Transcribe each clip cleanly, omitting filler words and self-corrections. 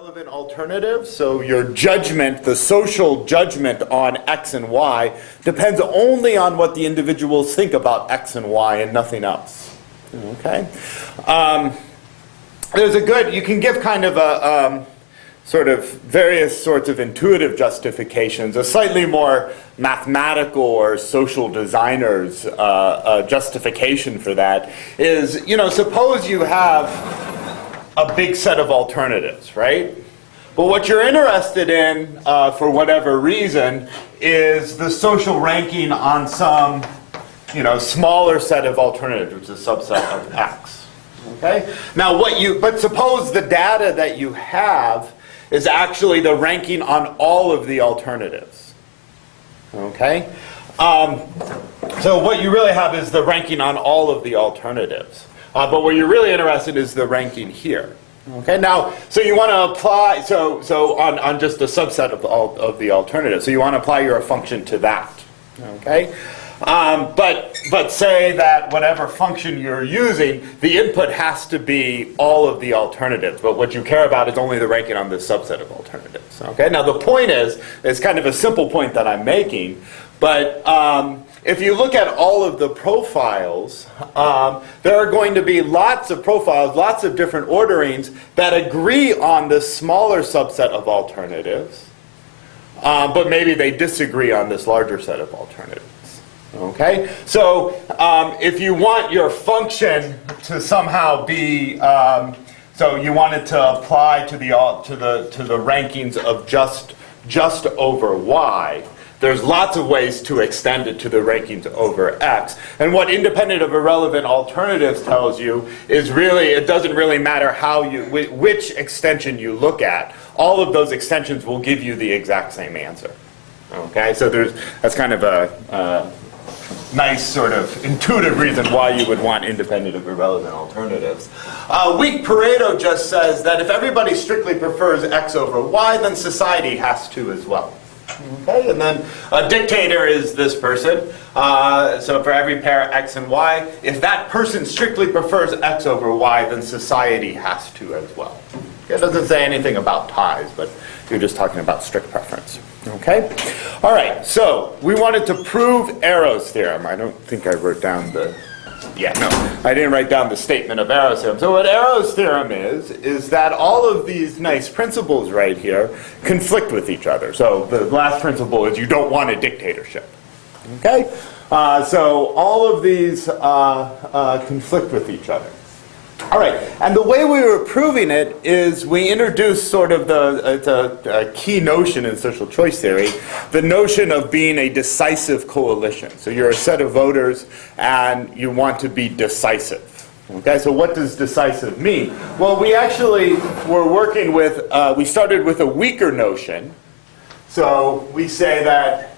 Relevant alternatives, so your judgment, the social judgment on X and Y, depends only on what the individuals think about X and Y and nothing else. Okay? There's a good, you can give kind of a sort of various sorts of intuitive justifications. A slightly more mathematical or social designer's justification for that is, you know, suppose you have a big set of alternatives, right? But what you're interested in, for whatever reason, is the social ranking on some, you know, smaller set of alternatives, which is a subset of X. Okay? Now, but suppose the data that you have is actually the ranking on all of the alternatives. Okay? So what you really have is the ranking on all of the alternatives. But what you're really interested in is the ranking here. Okay, now, so you want to apply, so on just a subset of the alternatives. So you want to apply your function to that. Okay? But say that whatever function you're using, the input has to be all of the alternatives. But what you care about is only the ranking on this subset of alternatives. Okay? Now the point is, it's kind of a simple point that I'm making, but if you look at all of the profiles, there are going to be lots of profiles, lots of different orderings that agree on this smaller subset of alternatives, but maybe they disagree on this larger set of alternatives. Okay? So if you want your function to somehow be, so you want it to apply to the rankings of just over Y, there's lots of ways to extend it to the rankings over X. And what independent of irrelevant alternatives tells you is really, it doesn't really matter how which extension you look at. All of those extensions will give you the exact same answer. Okay, so that's kind of a nice sort of intuitive reason why you would want independent of irrelevant alternatives. Weak Pareto just says that if everybody strictly prefers X over Y, then society has to as well. Okay, and then a dictator is this person. So for every pair X and Y, if that person strictly prefers X over Y, then society has to as well. Okay, it doesn't say anything about ties, but you're just talking about strict preference. Okay? All right, so we wanted to prove Arrow's theorem. I don't think I wrote down the... Yeah, no, I didn't write down the statement of Arrow's theorem. So what Arrow's theorem is that all of these nice principles right here conflict with each other. So the last principle is you don't want a dictatorship. Okay? So all of these conflict with each other. All right, and the way we were proving it is we introduced sort of it's a key notion in social choice theory, the notion of being a decisive coalition. So you're a set of voters and you want to be decisive. Okay, so what does decisive mean? Well, we actually were working with, we started with a weaker notion. So we say that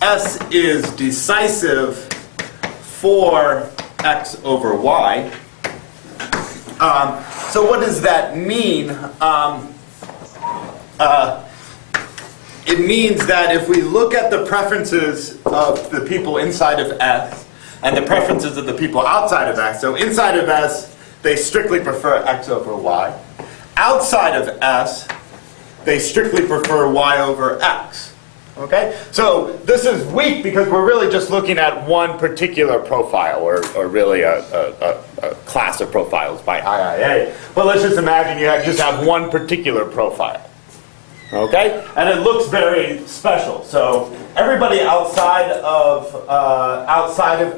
S is decisive for X over Y. So what does that mean? It means that if we look at the preferences of the people inside of S and the preferences of the people outside of S, so inside of S, they strictly prefer X over Y. Outside of S, they strictly prefer Y over X. Okay? So this is weak because we're really just looking at one particular profile, or really a class of profiles by IIA. But let's just imagine you just have one particular profile. Okay? And it looks very special. So everybody outside of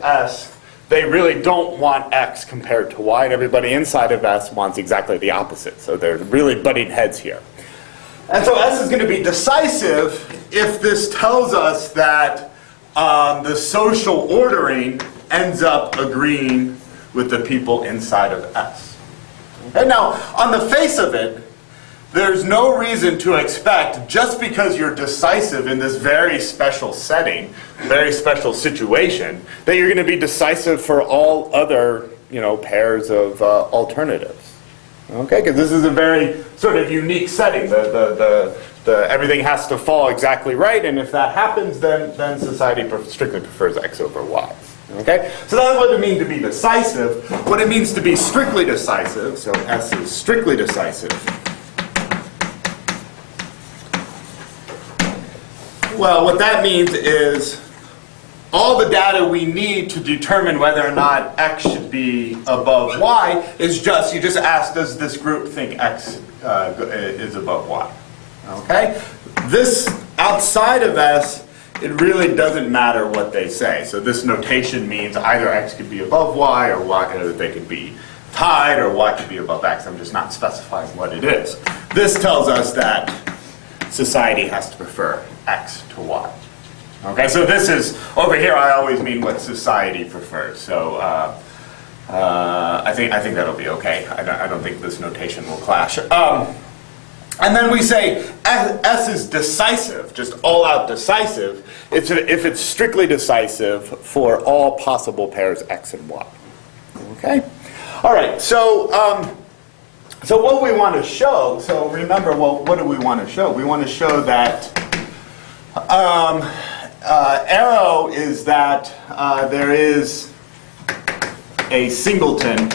S, they really don't want X compared to Y, and everybody inside of S wants exactly the opposite. So they're really butting heads here. And so S is going to be decisive if this tells us that the social ordering ends up agreeing with the people inside of S. And now, on the face of it, there's no reason to expect, just because you're decisive in this very special setting, very special situation, that you're going to be decisive for all other, pairs of alternatives. Okay, because this is a very sort of unique setting. Everything has to fall exactly right, and if that happens, then society strictly prefers X over Y. Okay, so that's what it means to be decisive. What it means to be strictly decisive, so S is strictly decisive, Well, what that means is all the data we need to determine whether or not x should be above y is just, you just ask, does this group think x is above y? Okay? This, outside of S, it really doesn't matter what they say. So this notation means either x could be above y, or they could be tied, or y could be above x. I'm just not specifying what it is. This tells us that society has to prefer x to y. Okay, so this is, over here I always mean what society prefers. So I think that'll be okay. I don't think this notation will clash. And then we say S is decisive, just all out decisive, if it's strictly decisive for all possible pairs x and y. Okay? All right, so what we want to show, so remember, well, what do we want to show? We want to show that arrow is that there is a singleton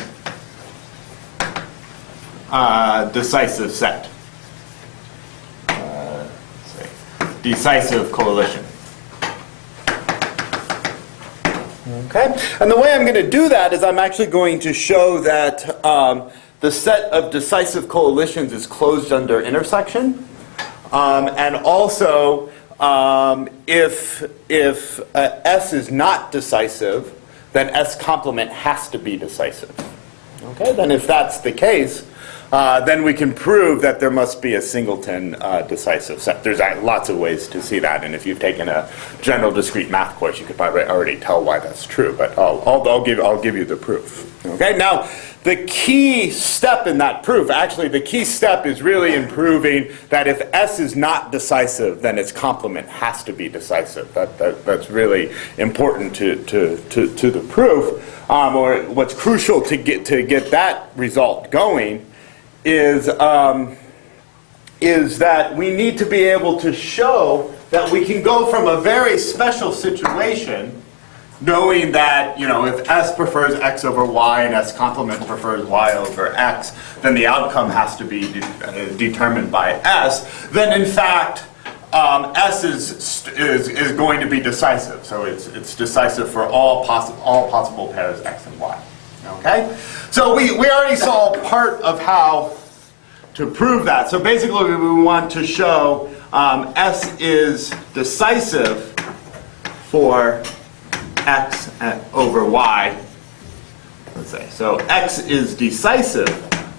decisive set. Decisive coalition. Okay? And the way I'm going to do that is I'm actually going to show that the set of decisive coalitions is closed under intersection. And also, if S is not decisive, then S complement has to be decisive. Okay? Then if that's the case, then we can prove that there must be a singleton decisive set. There's lots of ways to see that, and if you've taken a general discrete math course, you could probably already tell why that's true. But I'll give you the proof. Okay. Now, the key step in that proof, actually, the key step is really in proving that if S is not decisive, then its complement has to be decisive. That's really important to the proof. Or what's crucial to get that result going is that we need to be able to show that we can go from a very special situation, knowing that, if S prefers x over y and S complement prefers y over x, then the outcome has to be determined by S. Then, in fact, S is going to be decisive. So it's decisive for all possible pairs x and y. Okay? So we already saw part of how to prove that. So basically we want to show S is decisive for x over y. Let's say. So x is decisive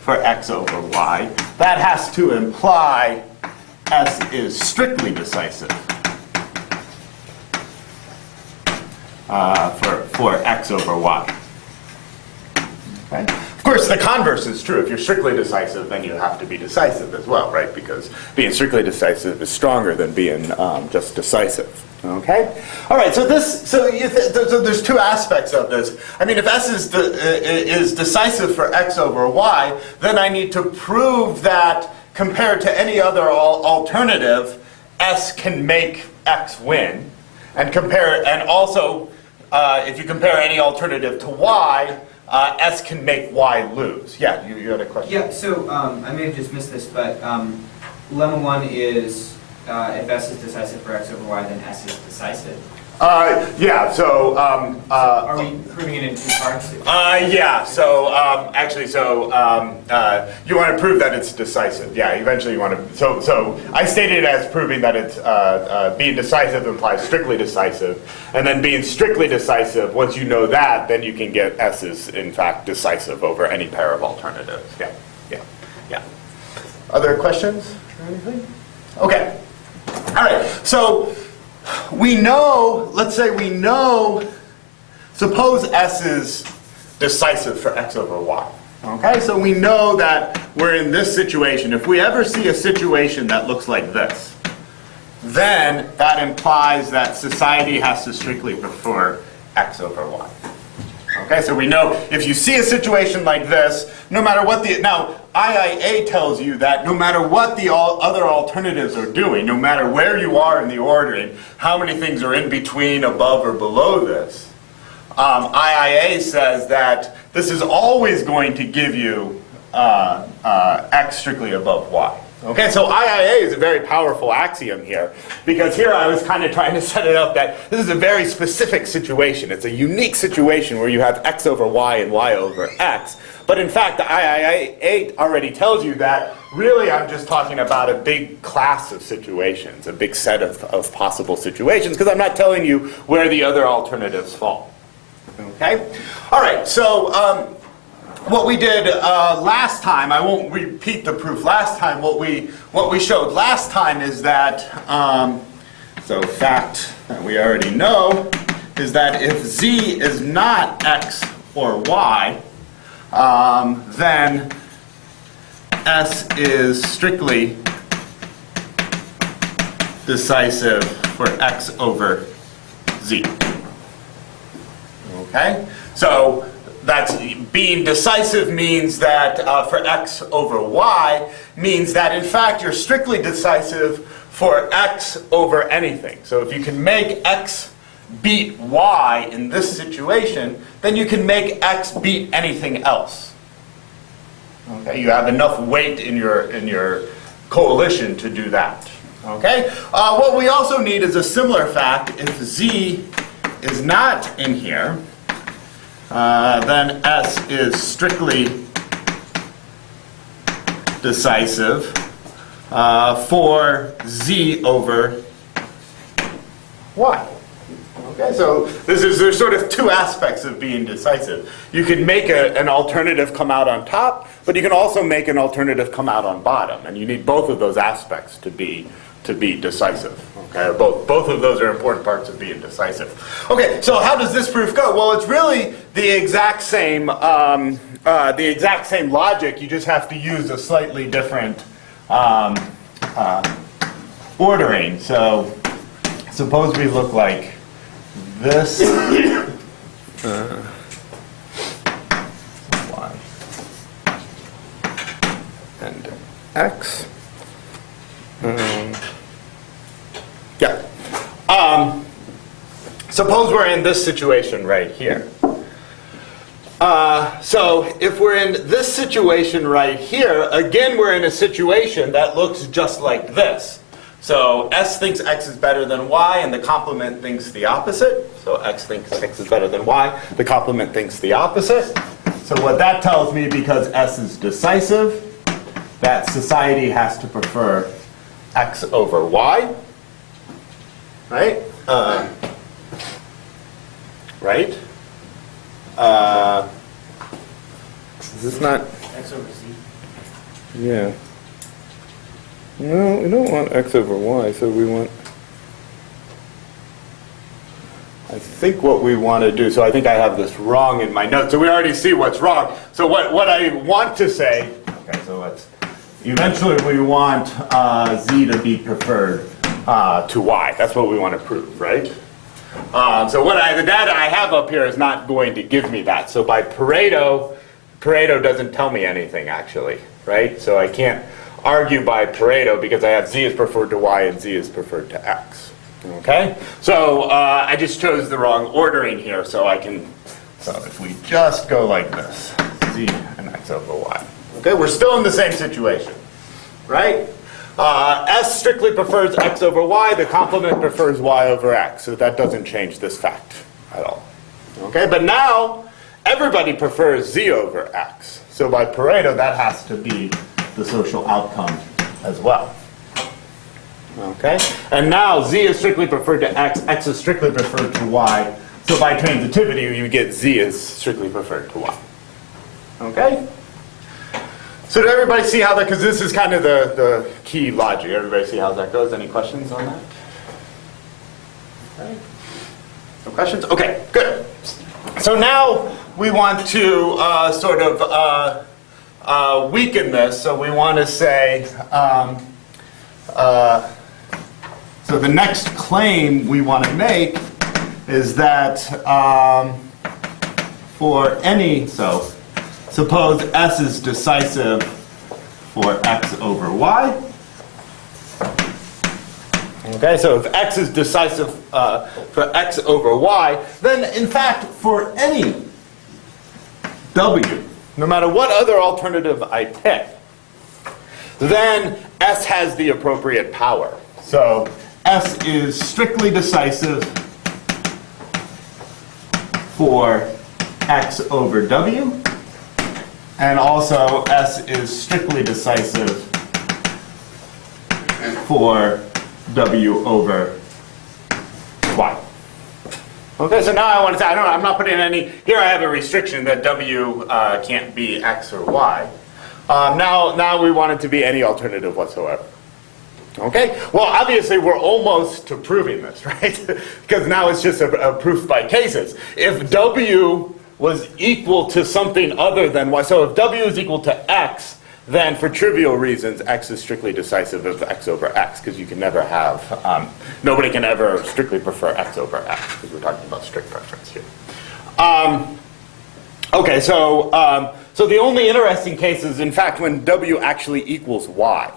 for x over y. That has to imply S is strictly decisive for x over y. Okay. Of course, the converse is true. If you're strictly decisive, then you have to be decisive as well, right? Because being strictly decisive is stronger than being just decisive. Okay. All right. So there's two aspects of this. I mean, if S is decisive for x over y, then I need to prove that compared to any other alternative, S can make x win, and also if you compare any alternative to y, S can make y lose. Yeah, you had a question? Yeah, so I may have just missed this, but lemma 1 is if S is decisive for x over y, then S is decisive. Yeah, so... are we proving it in two parts? Yeah, so you want to prove that it's decisive. Yeah, eventually you want to... So I stated it as proving that it's being decisive implies strictly decisive. And then being strictly decisive, once you know that, then you can get S is, in fact, decisive over any pair of alternatives. Yeah. Other questions or anything? Okay. All right, so... we know, let's say we know, suppose S is decisive for x over y. Okay, so we know that we're in this situation. If we ever see a situation that looks like this, then that implies that society has to strictly prefer x over y. Okay, so we know if you see a situation like this, no matter what now IIA tells you that no matter what the other alternatives are doing, no matter where you are in the ordering, how many things are in between, above, or below this, IIA says that this is always going to give you x strictly above y. Okay, so IIA is a very powerful axiom here, because here I was kind of trying to set it up that this is a very specific situation. It's a unique situation where you have x over y and y over x. But in fact, the IIA already tells you that really I'm just talking about a big class of situations, a big set of possible situations, because I'm not telling you where the other alternatives fall. Okay? All right, so what we did last time, I won't repeat the proof last time, what we showed last time is that, so fact that we already know, is that if z is not x or y, then S is strictly decisive for x over z. Okay? So that's being decisive means that for x over y means that in fact you're strictly decisive for x over anything. So if you can make x beat y in this situation, then you can make x beat anything else. Okay, you have enough weight in your coalition to do that. Okay, what we also need is a similar fact. If z is not in here, then S is strictly decisive for z over y. Okay, so there's sort of two aspects of being decisive. You can make an alternative come out on top, but you can also make an alternative come out on bottom, and you need both of those aspects to be decisive. Okay, both of those are important parts of being decisive. Okay, so how does this proof go? Well, it's really the exact same logic. You just have to use a slightly different ordering. So suppose we look like this. Y and x. Yeah. Suppose we're in this situation right here. So if we're in this situation right here, again we're in a situation that looks just like this. So S thinks x is better than y, and the complement thinks the opposite. So x thinks x is better than y, the complement thinks the opposite. So what that tells me, because S is decisive, that society has to prefer x over y. Right? Right? Is this not? X over z. Yeah. No, we don't want x over y, so we want... I think what we want to do, so I think I have this wrong in my notes, so we already see what's wrong. So what I want to say, okay, so let's, eventually we want z to be preferred to y. That's what we want to prove, right? So the data I have up here is not going to give me that. So by Pareto doesn't tell me anything actually, right? So I can't argue by Pareto because I have z is preferred to y and z is preferred to x. Okay? So I just chose the wrong ordering here, so if we just go like this, z and x over y. Okay, we're still in the same situation, right? S strictly prefers x over y, the complement prefers y over x, so that doesn't change this fact at all. Okay, but now everybody prefers z over x, so by Pareto that has to be the social outcome as well. Okay, and now z is strictly preferred to x, x is strictly preferred to y, so by transitivity you get z is strictly preferred to y. Okay? So did everybody see how that, because this is kind of the key logic, everybody see how that goes? Any questions on that? Okay. No questions? Okay, good. So now we want to sort of weaken this, so we want to say, so the next claim we want to make is that for any, so suppose S is decisive for x over y. Okay, so if x is decisive for x over y, then in fact for any w, no matter what other alternative I pick, then S has the appropriate power. So S is strictly decisive for X over W, and also S is strictly decisive for W over Y. Okay, so now I want to say, I'm not putting any, here I have a restriction that W can't be X or Y. Now we want it to be any alternative whatsoever. Okay, well obviously we're almost to proving this, right? Because now it's just a proof by cases. If W was equal to something other than Y, so if W is equal to X, then for trivial reasons, X is strictly decisive of X over X, because you can never have, nobody can ever strictly prefer X over X, because we're talking about strict preference here. Okay, so the only interesting case is, in fact, when W actually equals Y.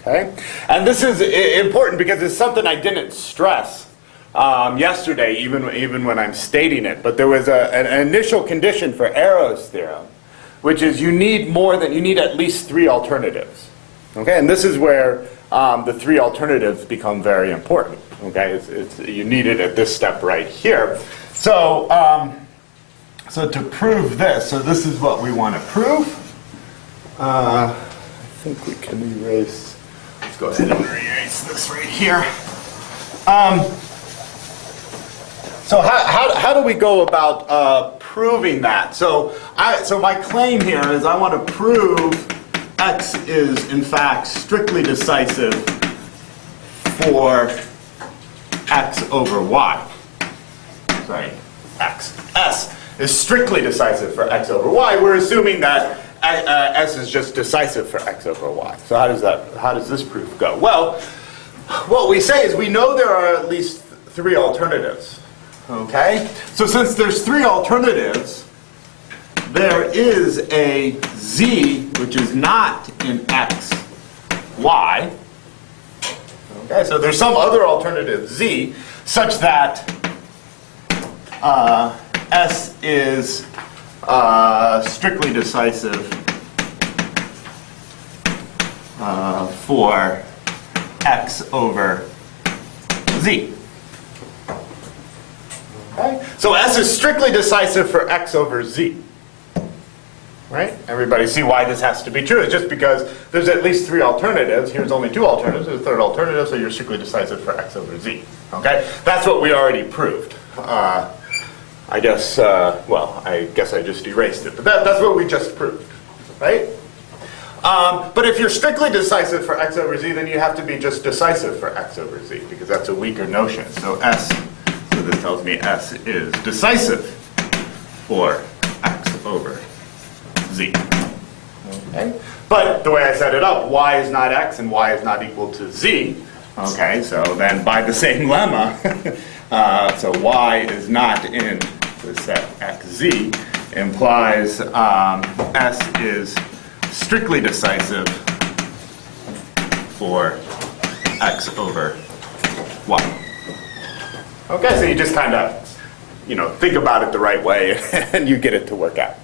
Okay, and this is important because it's something I didn't stress yesterday, even when I'm stating it. But there was an initial condition for Arrow's theorem, which is you need at least 3 alternatives. Okay, and this is where the 3 alternatives become very important. Okay, you need it at this step right here. So so to prove this, so this is what we want to prove. I think we can erase. Let's go ahead and erase this right here. So how do we go about proving that? So my claim here is I want to prove X is in fact strictly decisive for X over Y. Sorry, X. S is strictly decisive for X over Y. We're assuming that S is just decisive for X over Y. So how does this proof go? Well, what we say is we know there are at least 3 alternatives. Okay? So since there's 3 alternatives, there is a Z which is not in X, Y. Okay, so there's some other alternative Z such that S is strictly decisive for X over Z. Okay? So S is strictly decisive for X over Z. Right? Everybody see why this has to be true? It's just because there's at least 3 alternatives. Here's only 2 alternatives. There's a 3rd alternative, so you're strictly decisive for X over Z. Okay? That's what we already proved. I guess I just erased it. But that's what we just proved. Right? But if you're strictly decisive for X over Z, then you have to be just decisive for X over Z, because that's a weaker notion. So this tells me S is decisive for X over Z. Okay? But the way I set it up, Y is not X and Y is not equal to Z. Okay, so then by the same lemma, so Y is not in the set XZ implies S is strictly decisive for X over Y. Okay, so you just kind of, think about it the right way and you get it to work out.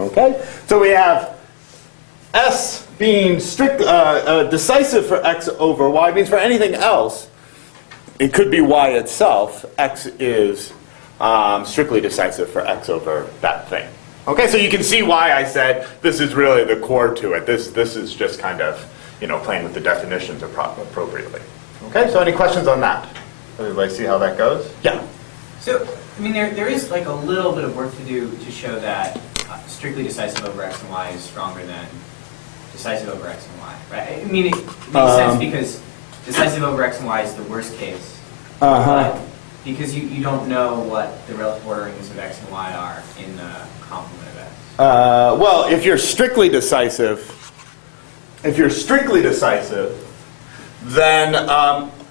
Okay, so we have S being decisive for X over Y means for anything else, it could be Y itself, X is strictly decisive for X over that thing. Okay, so you can see why I said this is really the core to it. This is just kind of, playing with the definitions appropriately. Okay, so any questions on that? Everybody see how that goes? Yeah. So, there is like a little bit of work to do to show that strictly decisive over X and Y is stronger than decisive over X and Y, right? It makes sense because decisive over X and Y is the worst case. But because you don't know what the relative orderings of X and Y are in the complement of X. Well, if you're strictly decisive, then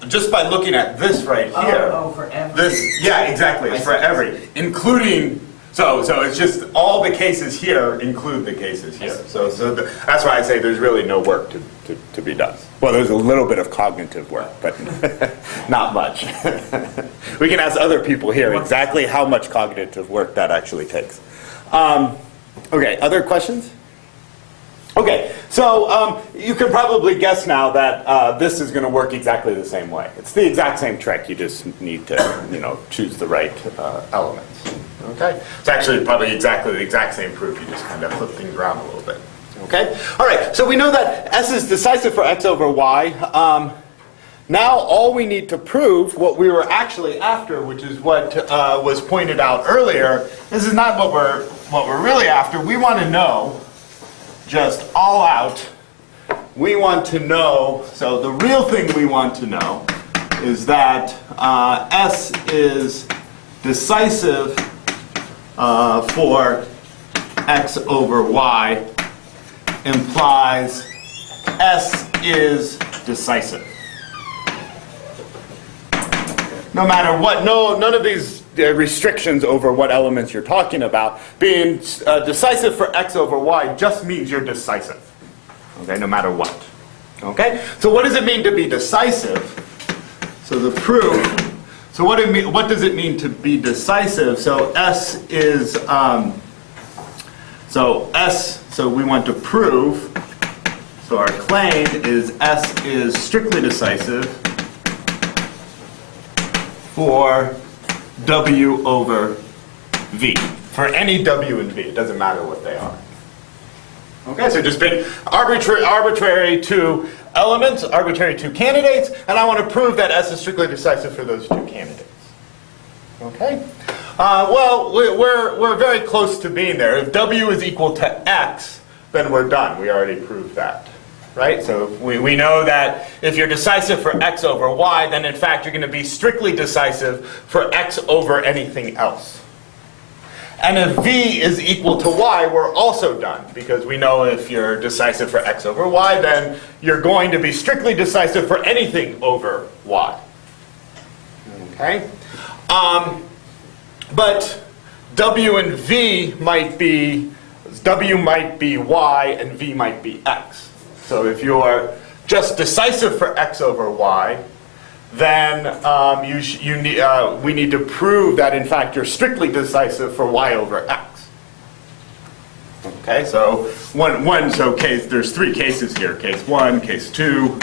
just by looking at this right here. Oh, for every. Yeah, exactly. It's for every, including. So it's just all the cases here include the cases here. So that's why I say there's really no work to be done. Well, there's a little bit of cognitive work, but not much. We can ask other people here exactly how much cognitive work that actually takes. Okay, other questions? Okay, so you can probably guess now that this is going to work exactly the same way. It's the exact same trick. You just need to, choose the right elements. Okay, it's actually probably exactly the exact same proof. You just kind of flip things around a little bit. Okay, all right. So we know that S is decisive for x over y. Now all we need to prove what we were actually after, which is what was pointed out earlier. This is not what we're really after. We want to know. Just all out, we want to know, so the real thing we want to know is that S is decisive for x over y implies S is decisive. No matter what, none of these restrictions over what elements you're talking about. Being decisive for x over y just means you're decisive. Okay, no matter what. Okay, so what does it mean to be decisive? So the proof. So what does it mean to be decisive? So S is So we want to prove. So our claim is S is strictly decisive for W over V. For any W and V, it doesn't matter what they are. Okay, so just pick arbitrary two elements, arbitrary two candidates, and I want to prove that S is strictly decisive for those two candidates. Okay? Well, we're very close to being there. If W is equal to X, then we're done. We already proved that. Right? So we know that if you're decisive for x over y, then in fact you're going to be strictly decisive for x over anything else. And if v is equal to y, we're also done, because we know if you're decisive for x over y, then you're going to be strictly decisive for anything over y. Okay? But w and v might be, w might be y and v might be x. So if you're just decisive for x over y, then we need to prove that in fact you're strictly decisive for y over x. Okay, so there's three cases here. Case 1, case 2,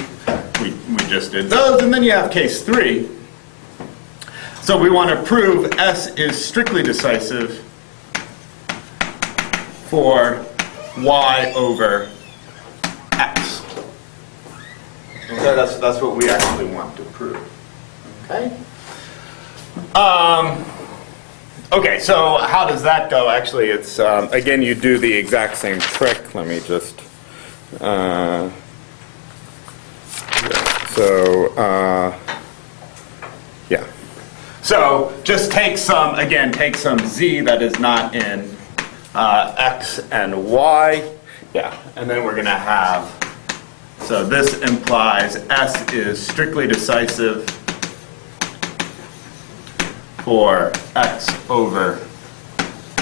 we just did those, and then you have case 3. So we want to prove S is strictly decisive for y over x. Okay, that's what we actually want to prove. Okay. Okay, so how does that go? Actually, it's again, you do the exact same trick. Let me just. Yeah. So just take some z that is not in x and y. Yeah, and then we're going to have, so this implies S is strictly decisive for x over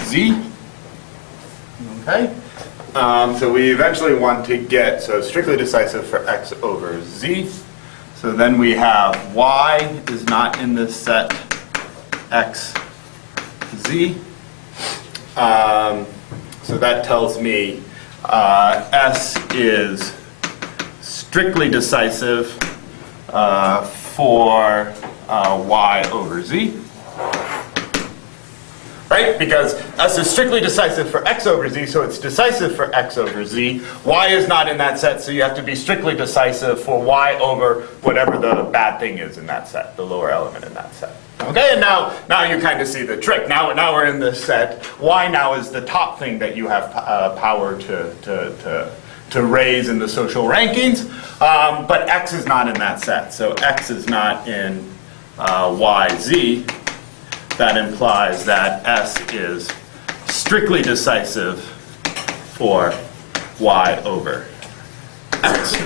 z. Okay? So we eventually want to get, so strictly decisive for x over z. So then we have y is not in this set, x, z. So that tells me S is strictly decisive for y over z. Right? Because S is strictly decisive for x over z, so it's decisive for x over z. Y is not in that set, so you have to be strictly decisive for y over whatever the bad thing is in that set, the lower element in that set. Okay, and now you kind of see the trick. Now we're in this set. Y now is the top thing that you have power to raise in the social rankings, but x is not in that set. So x is not in yz. That implies that S is strictly decisive for y over x.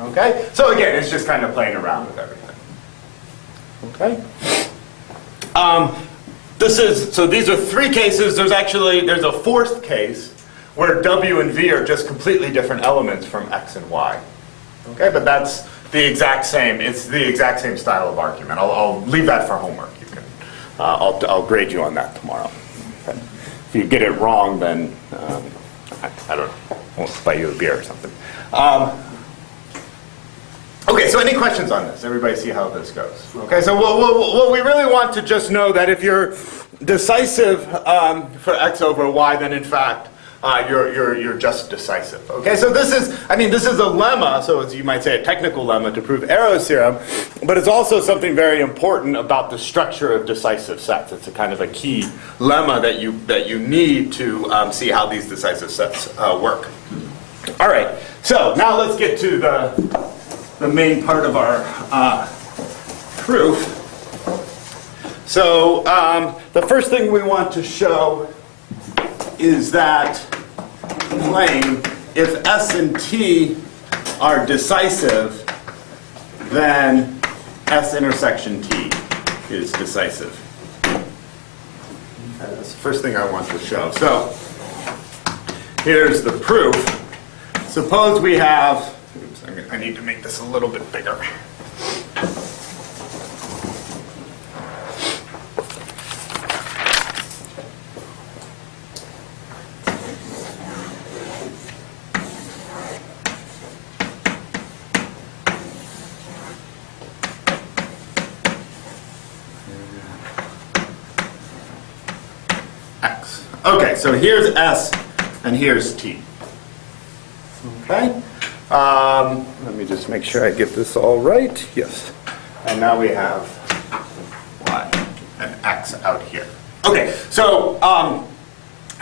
Okay? So again, it's just kind of playing around with everything. Okay? So these are three cases. There's a fourth case where W and V are just completely different elements from X and Y. Okay? But that's the exact same, it's the exact same style of argument. I'll leave that for homework. You can, I'll grade you on that tomorrow. Okay? If you get it wrong, then I don't know. I'll buy you a beer or something. Okay, so any questions on this? Everybody see how this goes? Okay, so what we really want to just know that if you're decisive for x over y, then in fact you're just decisive. Okay, so this is a lemma, so as you might say a technical lemma to prove Arrow's theorem, but it's also something very important about the structure of decisive sets. It's a kind of a key lemma that you need to see how these decisive sets work. All right, so now let's get to the main part of our proof. So the first thing we want to show is that claim if S and T are decisive, then S intersection T is decisive. Okay, that's the first thing I want to show. So here's the proof. Suppose we have, oops, I need to make this a little bit bigger. X. Okay, so here's S and here's T. Okay? Let me just make sure I get this all right. Yes. And now we have Y and X out here. Okay, so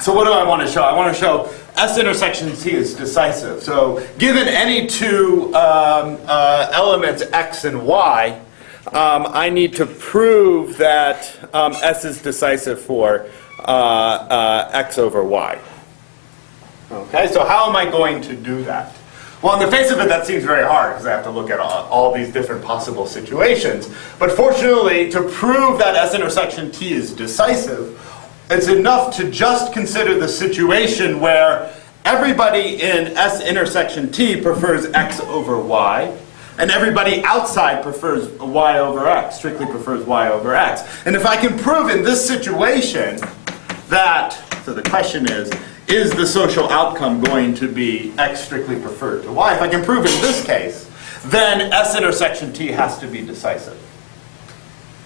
what do I want to show? I want to show S intersection T is decisive. So given any two elements X and Y, I need to prove that S is decisive for X over Y. Okay, so how am I going to do that? Well, on the face of it, that seems very hard because I have to look at all these different possible situations. But fortunately, to prove that S intersection T is decisive, it's enough to just consider the situation where everybody in S intersection T prefers X over Y, and everybody outside prefers Y over X, strictly prefers Y over X. And if I can prove in this situation that, so the question is the social outcome going to be X strictly preferred to Y? If I can prove in this case, then S intersection T has to be decisive.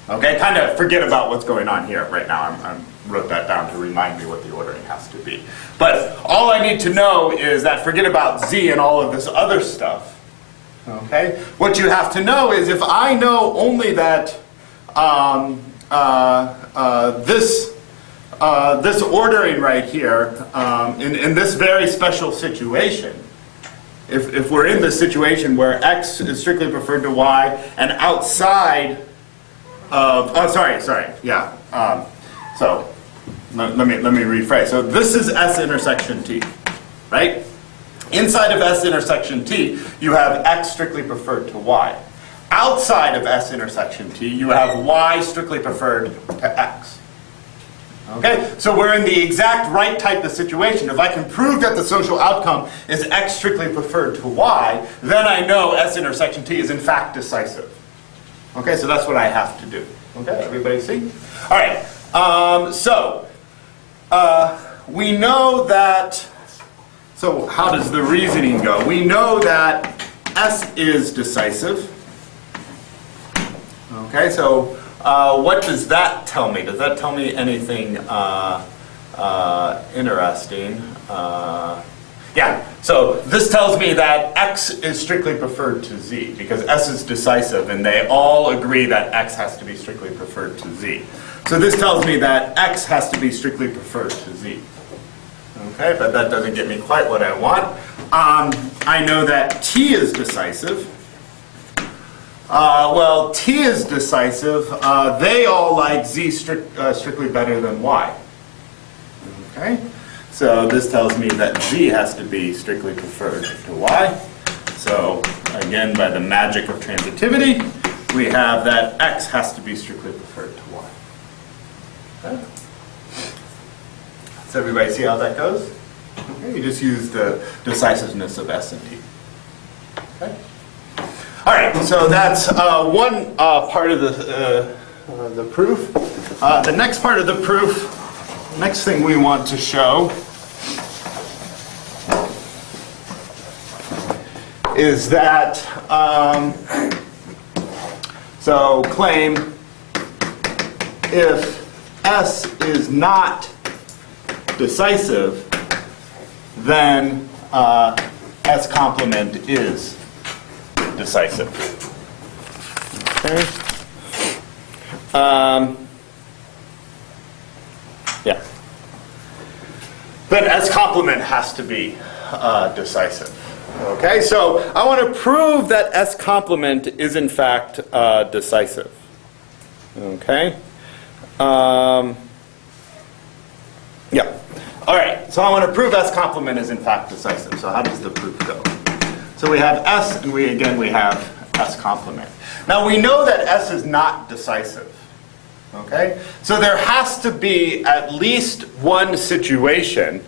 Okay, kind of forget about what's going on here right now. I wrote that down to remind me what the ordering has to be. But all I need to know is that forget about Z and all of this other stuff. Okay, what you have to know is if I know only that this ordering right here, in this very special situation, if we're in this situation where X is strictly preferred to Y and outside of, so let me rephrase. So this is S intersection T, right? Inside of S intersection T, you have X strictly preferred to Y. Outside of S intersection T, you have Y strictly preferred to X. Okay, so we're in the exact right type of situation. If I can prove that the social outcome is X strictly preferred to Y, then I know S intersection T is in fact decisive. Okay, so that's what I have to do. Okay, everybody see? All right, we know that, so how does the reasoning go? We know that S is decisive. Okay, so what does that tell me? Does that tell me anything interesting? Yeah, so this tells me that X is strictly preferred to Z because S is decisive and they all agree that X has to be strictly preferred to Z. So this tells me that X has to be strictly preferred to Z. Okay, but that doesn't get me quite what I want. I know that T is decisive. Well, T is decisive. They all like Z strictly better than Y. Okay, so this tells me that Z has to be strictly preferred to Y. So again, by the magic of transitivity, we have that X has to be strictly preferred to Y. Okay. Does everybody see how that goes? Okay, you just use the decisiveness of S and T. Okay. All right, so that's one part of the proof. The next part of the proof, next thing we want to show is that, so claim if S is not decisive, then S complement is decisive. Okay. Yeah. Then S complement has to be decisive. Okay, so I want to prove that S complement is in fact decisive. Okay. Yeah. All right. So I want to prove S complement is in fact decisive. So how does the proof go? So we have S, and we have S complement. Now we know that S is not decisive. Okay. So there has to be at least one situation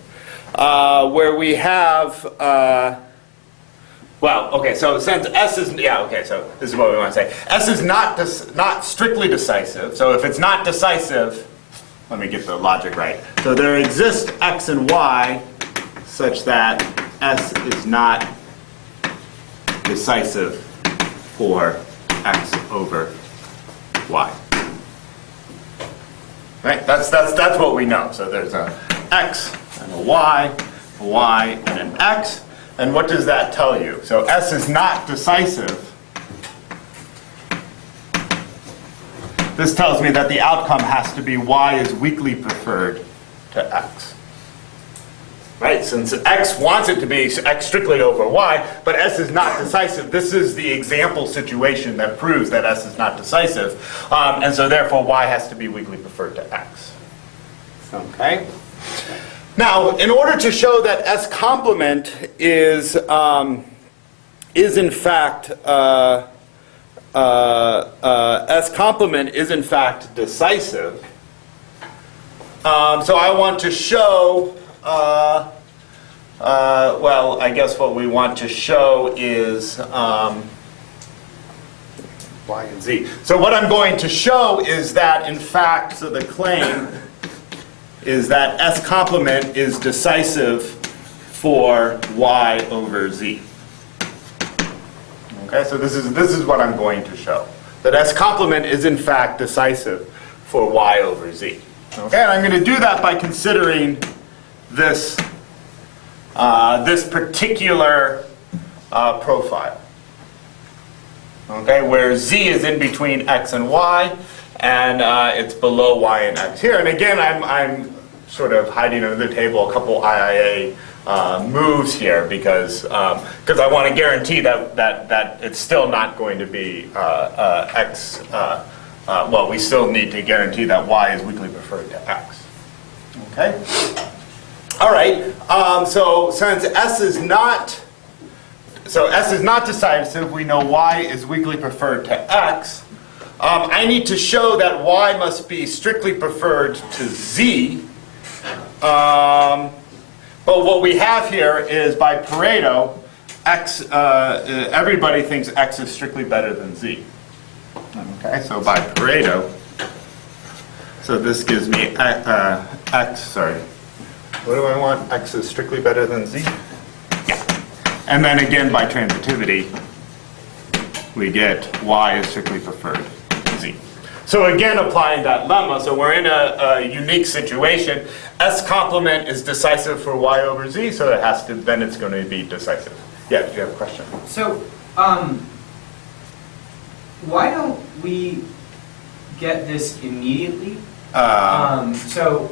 where we have. Well, okay, so since S is, yeah, okay, so this is what we want to say. S is not strictly decisive, so if it's not decisive, let me get the logic right. So there exist X and Y such that S is not decisive for X over Y. Right, that's what we know. So there's a X and a Y and an X. And what does that tell you? So S is not decisive. This tells me that the outcome has to be Y is weakly preferred to X. Right? Since X wants it to be X strictly over Y, but S is not decisive, this is the example situation that proves that S is not decisive. And so therefore Y has to be weakly preferred to X. Okay? Now, in order to show that S complement is in fact S complement is in fact decisive, so I want to show. Well, I guess what we want to show is Y and Z. So what I'm going to show is that in fact, so the claim is that S complement is decisive for Y over Z. Okay, so this is what I'm going to show. That S complement is in fact decisive for Y over Z. Okay, and I'm going to do that by considering this, this particular profile. Okay, where Z is in between X and Y, and it's below Y and X here. And again, I'm sort of hiding under the table a couple IIA moves here because I want to guarantee that it's still not going to be X. Well, we still need to guarantee that Y is weakly preferred to X. Okay. All right. So since S is not decisive, we know Y is weakly preferred to X. I need to show that Y must be strictly preferred to Z. But what we have here is by Pareto, X. Everybody thinks X is strictly better than Z. Okay, so by Pareto, so this gives me X. Sorry, what do I want? X is strictly better than Z. Yeah, and then again by transitivity, we get Y is strictly preferred to Z. So again, applying that lemma, so we're in a unique situation. S complement is decisive for Y over Z, so it has to, then it's going to be decisive. Yeah, did you have a question? So, why don't we get this immediately? So,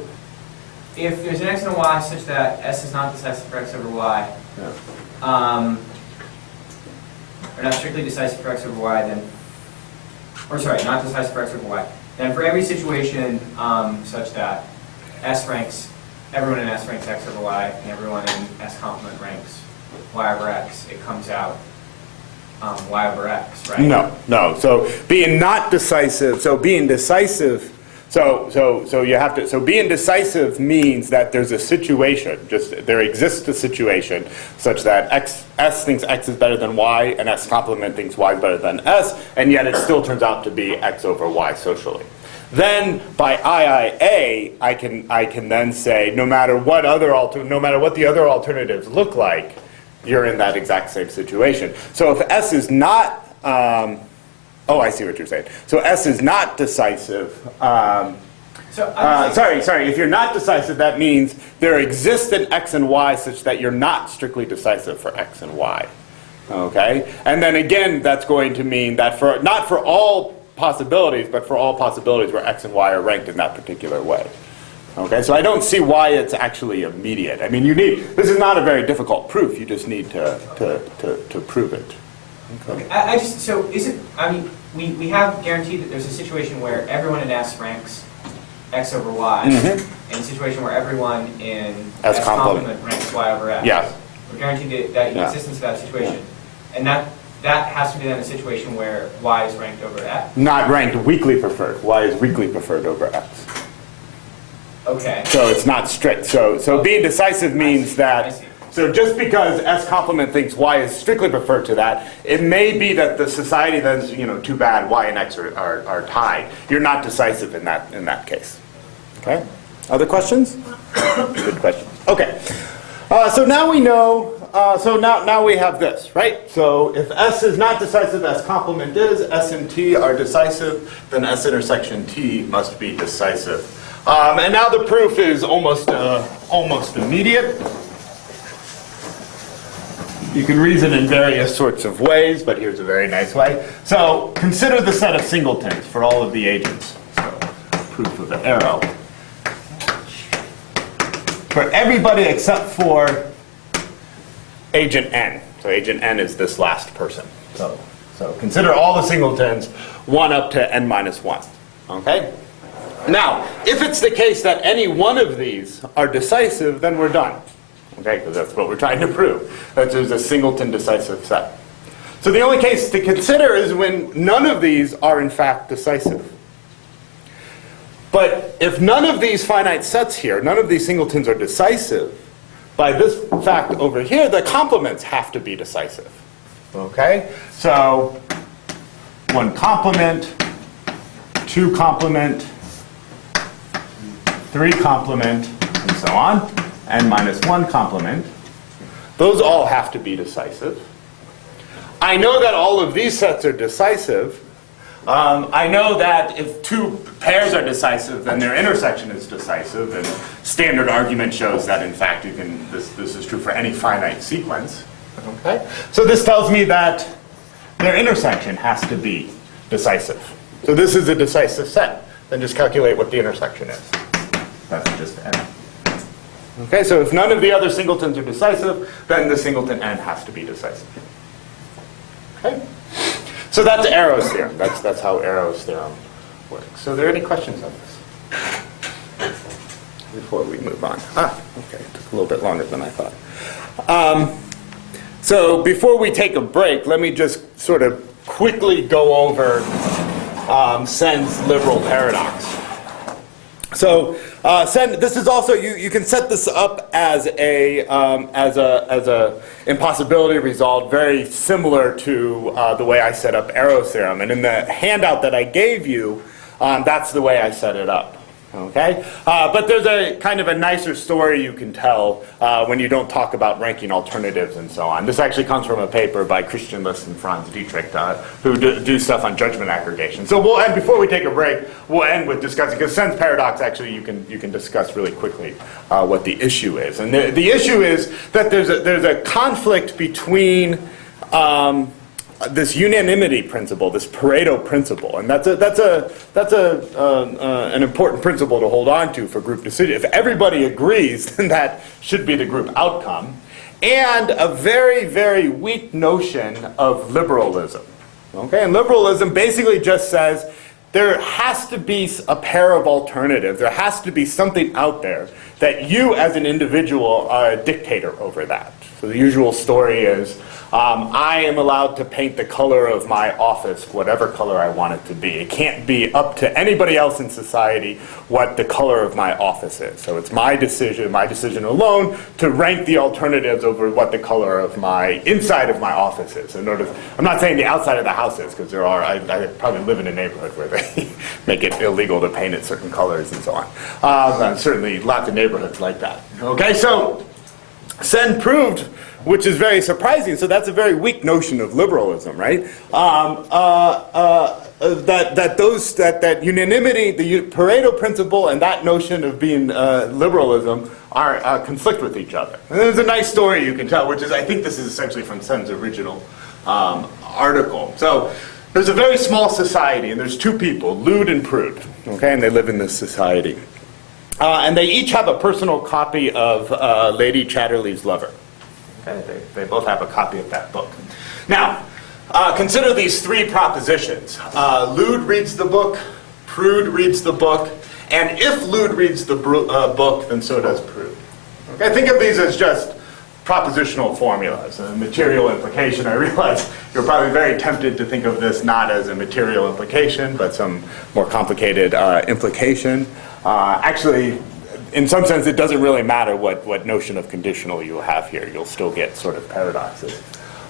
if there's an X and a Y such that S is not decisive for X over Y, or not strictly decisive for X over Y, then, or sorry, not decisive for X over Y, then for every situation such that S ranks, everyone in S ranks X over Y, and everyone in S complement ranks Y over X, it comes out Y over X, right? No. So being not decisive, so being decisive, so you have to, so being decisive means that there's a situation, just there exists a situation such that S thinks X is better than Y, and S complement thinks Y is better than S, and yet it still turns out to be X over Y socially. Then by IIA, I can then say no matter what the other alternatives look like, you're in that exact same situation. So if S is not, oh, I see what you're saying. So S is not decisive. Sorry, if you're not decisive, that means there exists an X and Y such that you're not strictly decisive for X and Y. Okay? And then again, that's going to mean that for, not for all possibilities, but for all possibilities where X and Y are ranked in that particular way. Okay, so I don't see why it's actually immediate. I mean, you need, this is not a very difficult proof, you just need to prove it. Okay. I just, so is it, I mean, we have guaranteed that there's a situation where everyone in S ranks X over Y, and a situation where everyone in S complement ranks Y over X. Yeah. We're guaranteed that existence of that situation. And that has to be then a situation where Y is ranked over X? Not ranked, weakly preferred. Y is weakly preferred over X. Okay. So it's not strict. So being decisive means that, so just because S complement thinks Y is strictly preferred to that, it may be that the society then's, you know, too bad, Y and X are tied. You're not decisive in that case. Okay? Other questions? Good questions. Okay. So now we know, so now we have this, right? So if S is not decisive, S complement is, S and T are decisive, then S intersection T must be decisive. And now the proof is almost immediate. You can reason in various sorts of ways, but here's a very nice way. So consider the set of singletons for all of the agents. So proof of the arrow. For everybody except for agent N. So agent N is this last person. So consider all the singletons, 1 up to N minus 1. Okay? Now, if it's the case that any one of these are decisive, then we're done. Okay, because that's what we're trying to prove, that there's a singleton decisive set. So the only case to consider is when none of these are in fact decisive. But if none of these finite sets here, none of these singletons are decisive, by this fact over here, the complements have to be decisive. Okay? So 1 complement, 2 complement, 3 complement, and so on, N minus 1 complement. Those all have to be decisive. I know that all of these sets are decisive. I know that if 2 pairs are decisive, then their intersection is decisive, and standard argument shows that in fact you can, this is true for any finite sequence. Okay? So this tells me that their intersection has to be decisive. So this is a decisive set. Then just calculate what the intersection is. That's just N. Okay, so if none of the other singletons are decisive, then the singleton N has to be decisive. Okay? So that's Arrow's theorem. That's how Arrow's theorem works. So are there any questions on this? Before we move on. Okay, it took a little bit longer than I thought. So before we take a break, let me just sort of quickly go over Sen's liberal paradox. So Sen, this is also, you can set this up as a impossibility result, very similar to the way I set up Arrow's theorem. And in the handout that I gave you, that's the way I set it up. Okay? But there's a kind of a nicer story you can tell when you don't talk about ranking alternatives and so on. This actually comes from a paper by Christian List and Franz Dietrich, who do stuff on judgment aggregation. So we'll end, before we take a break, we'll end with discussing, because Sen's paradox, actually, you can discuss really quickly what the issue is. And the issue is that there's a conflict between this unanimity principle, this Pareto principle, and that's an important principle to hold on to for group decision. If everybody agrees, then that should be the group outcome, and a very, very weak notion of liberalism. Okay, and liberalism basically just says there has to be a pair of alternatives. There has to be something out there that you, as an individual, are a dictator over that. So the usual story is, I am allowed to paint the color of my office whatever color I want it to be. It can't be up to anybody else in society what the color of my office is. So it's my decision alone to rank the alternatives over what the color of my inside of my office is. I'm not saying the outside of the house is, because I probably live in a neighborhood where they make it illegal to paint it certain colors and so on. Certainly lots of neighborhoods like that. Okay, so Sen proved which is very surprising. So that's a very weak notion of liberalism, right? That unanimity, the Pareto principle, and that notion of being liberalism are conflict with each other. And there's a nice story you can tell, which is, I think this is essentially from Sen's original article. So there's a very small society, and there's two people, Lude and Prude, okay, and they live in this society. And they each have a personal copy of Lady Chatterley's Lover. Okay, they both have a copy of that book. Now, consider these three propositions. Lude reads the book, Prude reads the book, and if Lude reads the book, then so does Prude. Okay, think of these as just propositional formulas. A material implication, I realize you're probably very tempted to think of this not as a material implication, but some more complicated implication. Actually, in some sense, it doesn't really matter what notion of conditional you have here. You'll still get sort of paradoxes.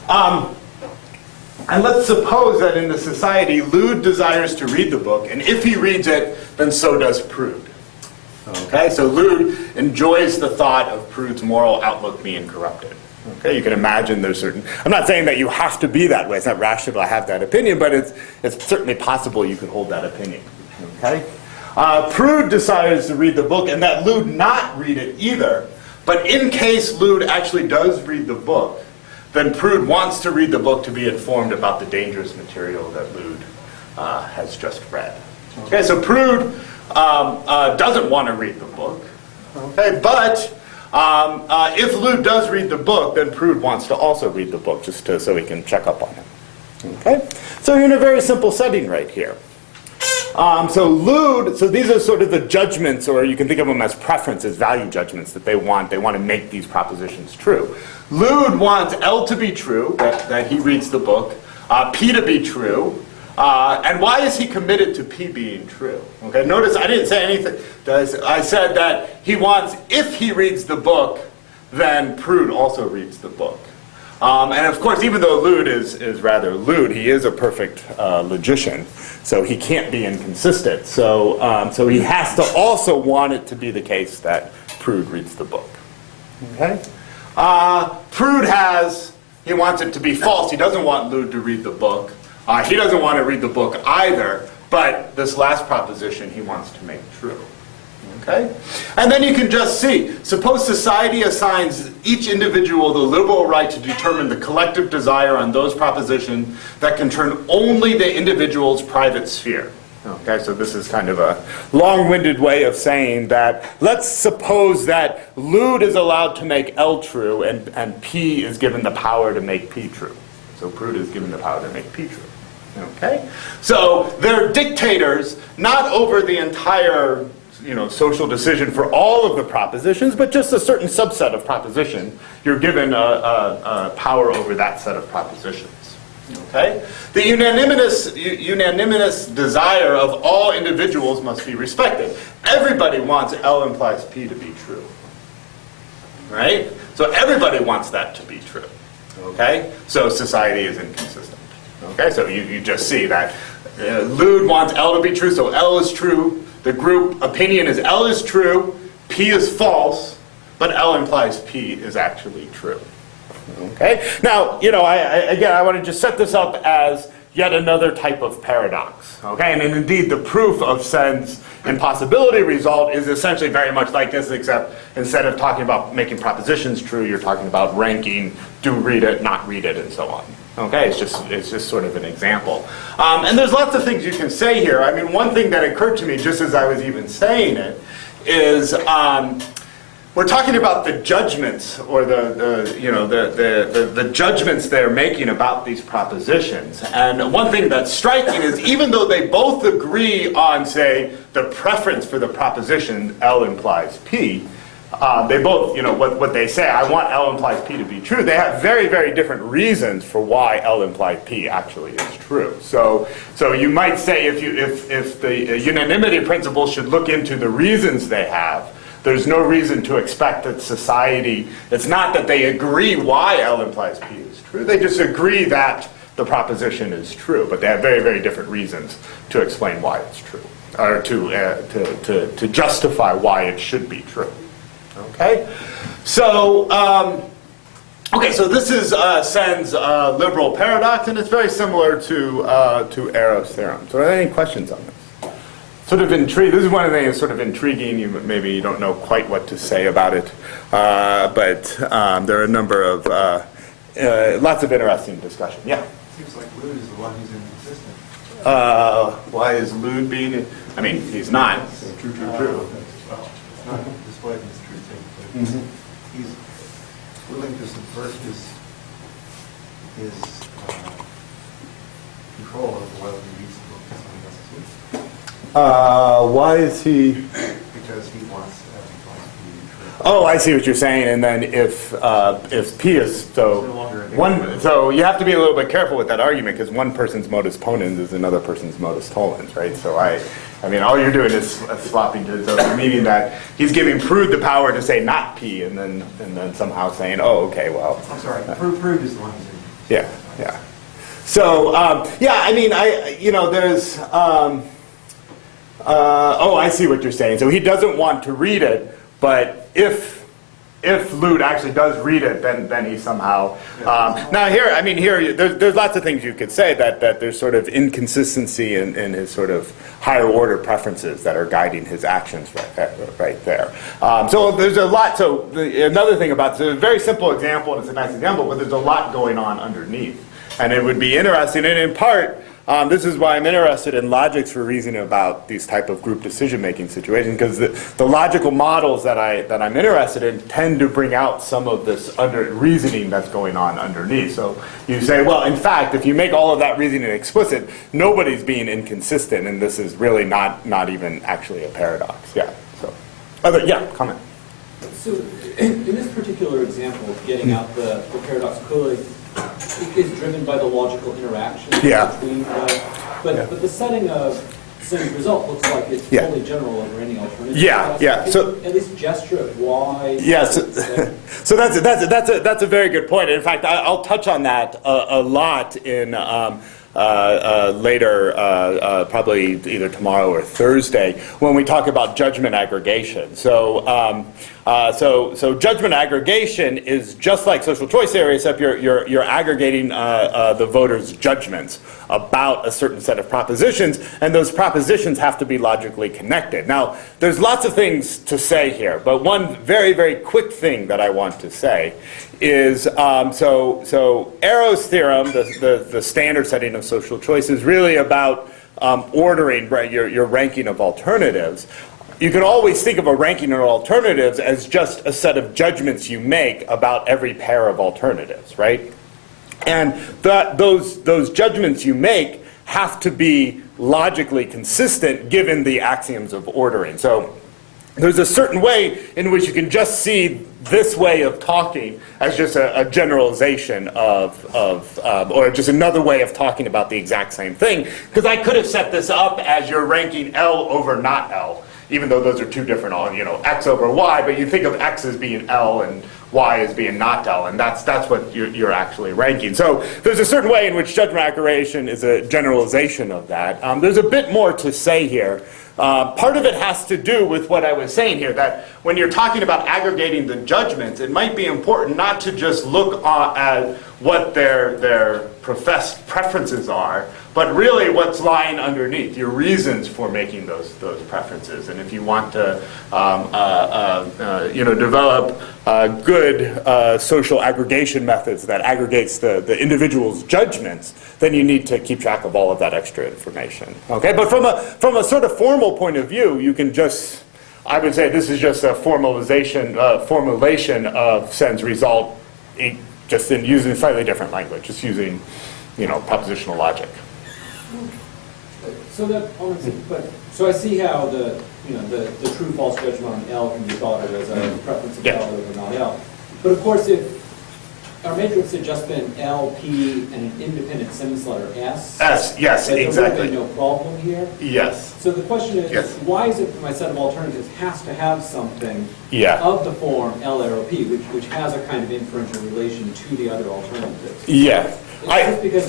And let's suppose that in the society, Lude desires to read the book, and if he reads it, then so does Prude. Okay, so Lude enjoys the thought of Prude's moral outlook being corrupted. Okay, you can imagine there's certain, I'm not saying that you have to be that way, it's not rational to have that opinion, but it's certainly possible you could hold that opinion. Okay? Prude desires to read the book, and that Lude not read it either, but in case Lude actually does read the book, then Prude wants to read the book to be informed about the dangerous material that Lude has just read. Okay, so Prude doesn't want to read the book, okay, but if Lude does read the book, then Prude wants to also read the book, just so he can check up on him. Okay, so you're in a very simple setting right here. So these are sort of the judgments, or you can think of them as preferences, value judgments that they want. They want to make these propositions true. Lude wants L to be true, that he reads the book, P to be true, and why is he committed to P being true? Okay, notice I didn't say anything. I said that he wants, if he reads the book, then Prude also reads the book. And of course, even though Lude is rather lewd, he is a perfect logician, so he can't be inconsistent. So he has to also want it to be the case that Prude reads the book. Okay? Prude he wants it to be false. He doesn't want Lude to read the book. He doesn't want to read the book either, but this last proposition he wants to make true. Okay? And then you can just see, suppose society assigns each individual the liberal right to determine the collective desire on those propositions that concern only the individual's private sphere. Okay, so this is kind of a long-winded way of saying that let's suppose that Lude is allowed to make L true and P is given the power to make P true. So Prude is given the power to make P true. Okay? So they're dictators, not over the entire social decision for all of the propositions, but just a certain subset of proposition. You're given a power over that set of propositions. Okay? The unanimous desire of all individuals must be respected. Everybody wants L implies P to be true. Right? So everybody wants that to be true. Okay? So society is inconsistent. Okay? So you just see that Lude wants L to be true, so L is true. The group opinion is L is true, P is false, but L implies P is actually true. Okay? Now, I want to just set this up as yet another type of paradox. Okay? And indeed, the proof of Sen's impossibility result is essentially very much like this, except instead of talking about making propositions true, you're talking about ranking, do read it, not read it, and so on. Okay, it's just sort of an example. And there's lots of things you can say here. I mean, one thing that occurred to me just as I was even saying it is we're talking about the judgments or the judgments they're making about these propositions. And one thing that's striking is even though they both agree on, say, the preference for the proposition L implies P, they both, what they say, I want L implies P to be true, they have very, very different reasons for why L implies P actually is true. So you might say if the unanimity principle should look into the reasons they have, there's no reason to expect that society, it's not that they agree why L implies P is true, they just agree that the proposition is true, but they have very, very different reasons to explain why it's true, or to justify why it should be true. Okay, so Okay, so this is Sen's liberal paradox, and it's very similar to Arrow's theorem. So are there any questions on this? Sort of intrigued. This is one of the things that's sort of intriguing. Maybe you don't know quite what to say about it, but there are a number of lots of interesting discussion. Yeah. Seems like Lude is the one who's inconsistent. Why is Lude being? I mean, he's not. True. Well, it's not displayed in his true thing, but he's willing to subvert his control of whether he reads the book to somebody else's use. Why is he? Because he wants to be true. Oh, I see what you're saying. And then if P is so no longer a one, so you have to be a little bit careful with that argument because one person's modus ponens is another person's modus tollens, right? So I mean, all you're doing is swapping to so meaning that he's giving Prude the power to say not P, and then somehow saying, oh, okay, well. I'm sorry, Prude is the one who's in. Yeah. So yeah, I mean, there's. Oh, I see what you're saying. So he doesn't want to read it, but if Lude actually does read it, then he somehow. Now here, there's lots of things you could say that there's sort of inconsistency in his sort of higher order preferences that are guiding his actions right there. So there's a lot. So another thing about this, a very simple example, and it's a nice example, but there's a lot going on underneath, and it would be interesting, and in part. This is why I'm interested in logics for reasoning about these type of group decision-making situations, because the logical models that I'm interested in tend to bring out some of this reasoning that's going on underneath. So you say, well, in fact, if you make all of that reasoning explicit, nobody's being inconsistent, and this is really not even actually a paradox. Yeah. So, comment. So in this particular example, getting out the paradox clearly is driven by the logical interaction between, but the setting of Sen's result looks like it's fully general over any alternative. Yeah. So at least gesture of why. Yes. So that's a very good point. In fact, I'll touch on that a lot in. Later, probably either tomorrow or Thursday, when we talk about judgment aggregation. So judgment aggregation is just like social choice theory, except you're aggregating the voters' judgments about a certain set of propositions, and those propositions have to be logically connected. Now, there's lots of things to say here, but one very, very quick thing that I want to say is so Arrow's theorem, the standard setting of social choice, is really about ordering your ranking of alternatives. You can always think of a ranking of alternatives as just a set of judgments you make about every pair of alternatives, right? And those judgments you make have to be logically consistent given the axioms of ordering. So there's a certain way in which you can just see this way of talking as just a generalization or just another way of talking about the exact same thing. Because I could have set this up as you're ranking L over not L, even though those are two different, X over Y, but you think of X as being L and Y as being not L, and that's what you're actually ranking. So there's a certain way in which judgment aggregation is a generalization of that. There's a bit more to say here. Part of it has to do with what I was saying here, that when you're talking about aggregating the judgments, it might be important not to just look at what their professed preferences are, but really what's lying underneath, your reasons for making those preferences. And if you want to develop good social aggregation methods that aggregates the individual's judgments, then you need to keep track of all of that extra information. Okay, but from a sort of formal point of view, you can just, I would say this is just a formulation of Sen's result, just in using slightly different language, just using propositional logic. So I see how the true false judgment on L can be thought of as a preference of L over not L. But of course, if our matrix had just been L, P, and an independent sentence letter S. Yes, there exactly. would be no problem here. Yes. So the question is, why is it that my set of alternatives has to have something of the form L arrow P, which has a kind of inferential relation to the other alternatives? Yeah. It's just because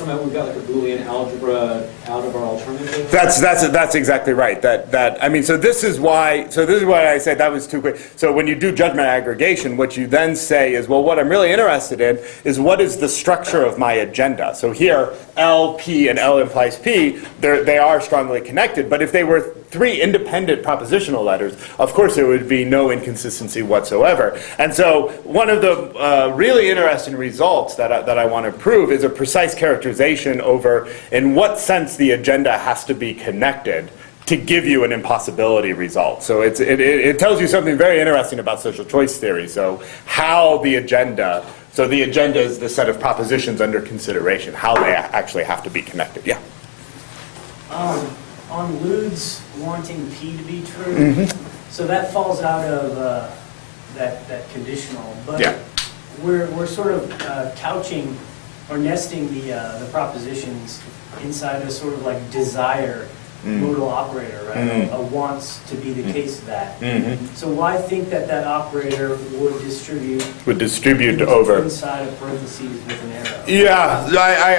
somehow we've got like a Boolean algebra out of our alternative? That's exactly right. I mean, so this is why I said that was too quick. So when you do judgment aggregation, what you then say is, well, what I'm really interested in is what is the structure of my agenda. So here, L, P, and L implies P, they are strongly connected. But if they were three independent propositional letters, of course there would be no inconsistency whatsoever. And so one of the really interesting results that I want to prove is a precise characterization over in what sense the agenda has to be connected to give you an impossibility result. So it tells you something very interesting about social choice theory. So how the agenda, is the set of propositions under consideration, how they actually have to be connected. Yeah. On Lude's wanting P to be true, so that falls out of that conditional, but Yeah. we're sort of couching or nesting the propositions inside a sort of like desire modal operator, right? A wants to be the case of that. So why think that operator would distribute over. inside of parentheses with an arrow? Yeah,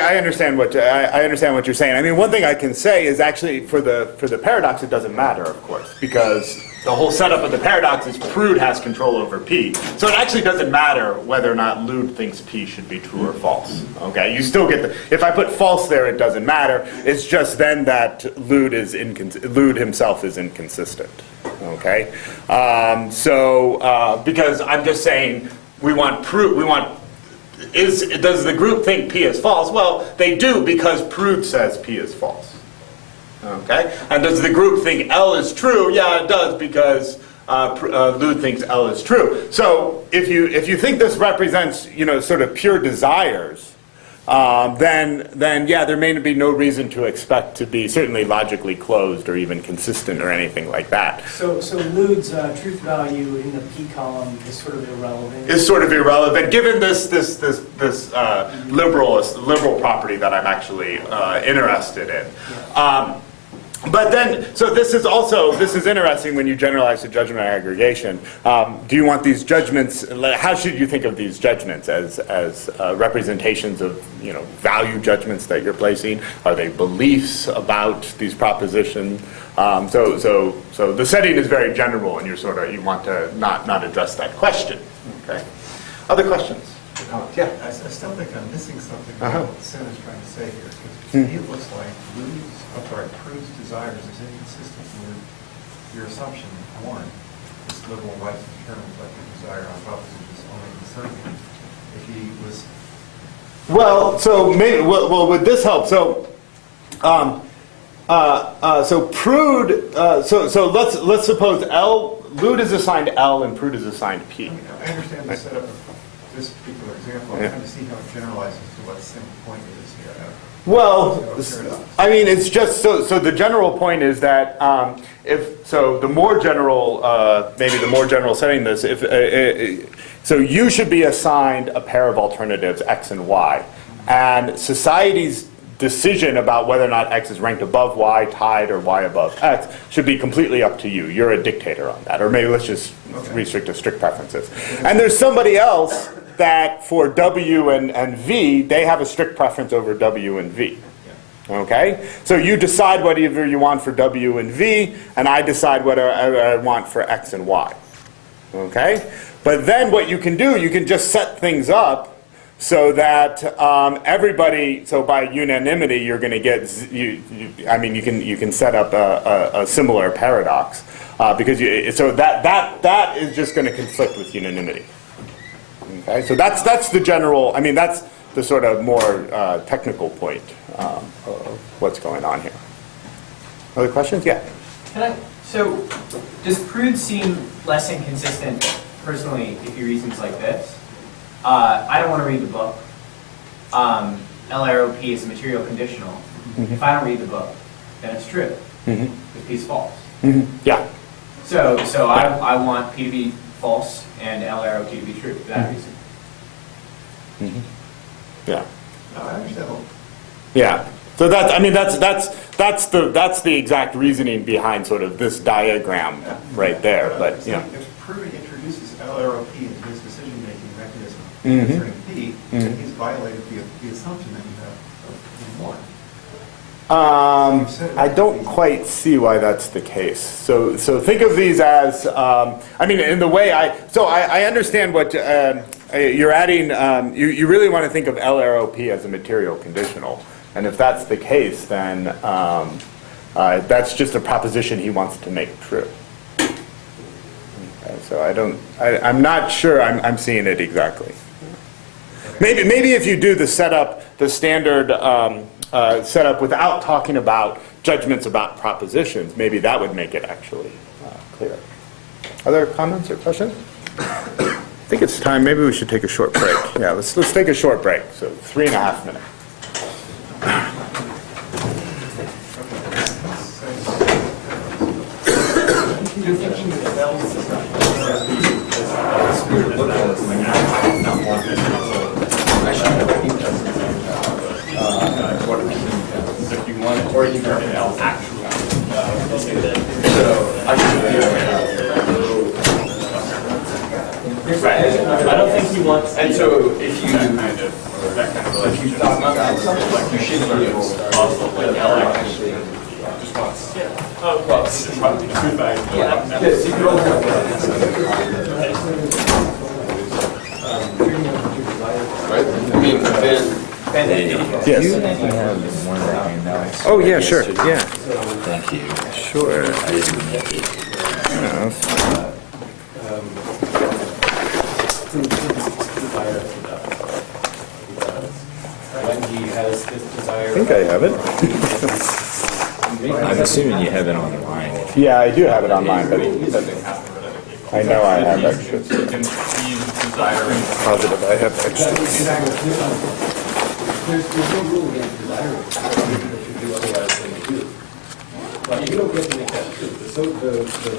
I understand what you're saying. I mean, one thing I can say is actually for the paradox, it doesn't matter, of course, because the whole setup of the paradox is Prude has control over P. So it actually doesn't matter whether or not Lude thinks P should be true or false. Okay, you still get if I put false there, it doesn't matter. It's just then that Lude himself is inconsistent. Okay, because I'm just saying does the group think P is false? Well, they do because Prude says P is false. Okay, and does the group think L is true? Yeah, it does because Lude thinks L is true. So if you think this represents sort of pure desires, then yeah, there may be no reason to expect to be certainly logically closed or even consistent or anything like that. So Lude's truth value in the P column is sort of irrelevant. Is sort of irrelevant given this liberal property that I'm actually interested in. But then, so this is interesting when you generalize to judgment aggregation. Do you want these judgments? How should you think of these judgments as representations of value judgments that you're placing? Are they beliefs about these propositions? So the setting is very general, and you want to not address that question. Okay. Other questions? Yeah. I still think I'm missing something about what Sen is trying to say here. Because to me it looks like Prude's desires is inconsistent with your assumption, one, this liberal right to determine what your desire on propositions only concern him. If he was... Well, so maybe, would this help? So, so Prude, so let's suppose Lude is assigned L and Prude is assigned P. I understand the setup of this particular example. I'm trying to see how it generalizes to what Sen's point is here. Well, I mean, it's just so the general point is that the more general, maybe the more general setting this, so you should be assigned a pair of alternatives, X and Y, and society's decision about whether or not X is ranked above Y, tied, or Y above X should be completely up to you. You're a dictator on that, or maybe let's just restrict to strict preferences. And there's somebody else that for W and V, they have a strict preference over W and V. Okay? So you decide whatever you want for W and V, and I decide what I want for X and Y. Okay? But then what you can do, you can just set things up so that everybody, so by unanimity, you're going to get, you can set up a similar paradox. Because that is just going to conflict with unanimity. Okay, so that's the general. I mean, that's the sort of more technical point of what's going on here. Other questions? Yeah. So, does Prude seem less inconsistent personally if he reasons like this? I don't want to read the book. LROP is a material conditional. If I don't read the book, then it's true. If P is false. Yeah. So I want P to be false and LROP to be true for that reason. Yeah. No, I understand. Yeah. So that's the exact reasoning behind sort of this diagram right there. But if Prude introduces LROP into his decision-making mechanism concerning P, he's violated the assumption that you have in one. I don't quite see why that's the case. So think of these as, I mean, in the way I understand what you're adding, you really want to think of LROP as a material conditional. And if that's the case, then that's just a proposition he wants to make true. Okay, so I'm not sure I'm seeing it exactly. Maybe if you do the setup, the standard setup without talking about judgments about propositions, maybe that would make it actually clear. Other comments or questions? I think it's time. Maybe we should take a short break. Yeah, let's take a short break. So 3.5 minutes. Or you can actually. I don't think he wants. And so if you thought about something, you should be also like actually just wants. Oh, well, it's just probably true by. Yes, you can all have right? I mean, then. Yes. Oh, yeah, sure. Yeah. Thank you. Sure. I didn't make it. Yeah, that's fine. When he has this desire. I think I have it. I'm assuming you have it on the line. Yeah, I do have it on mine, but I know I have extras. Positive, I have extras. There's no rule against desiring that you do otherwise than you do. But you don't get to make that true. The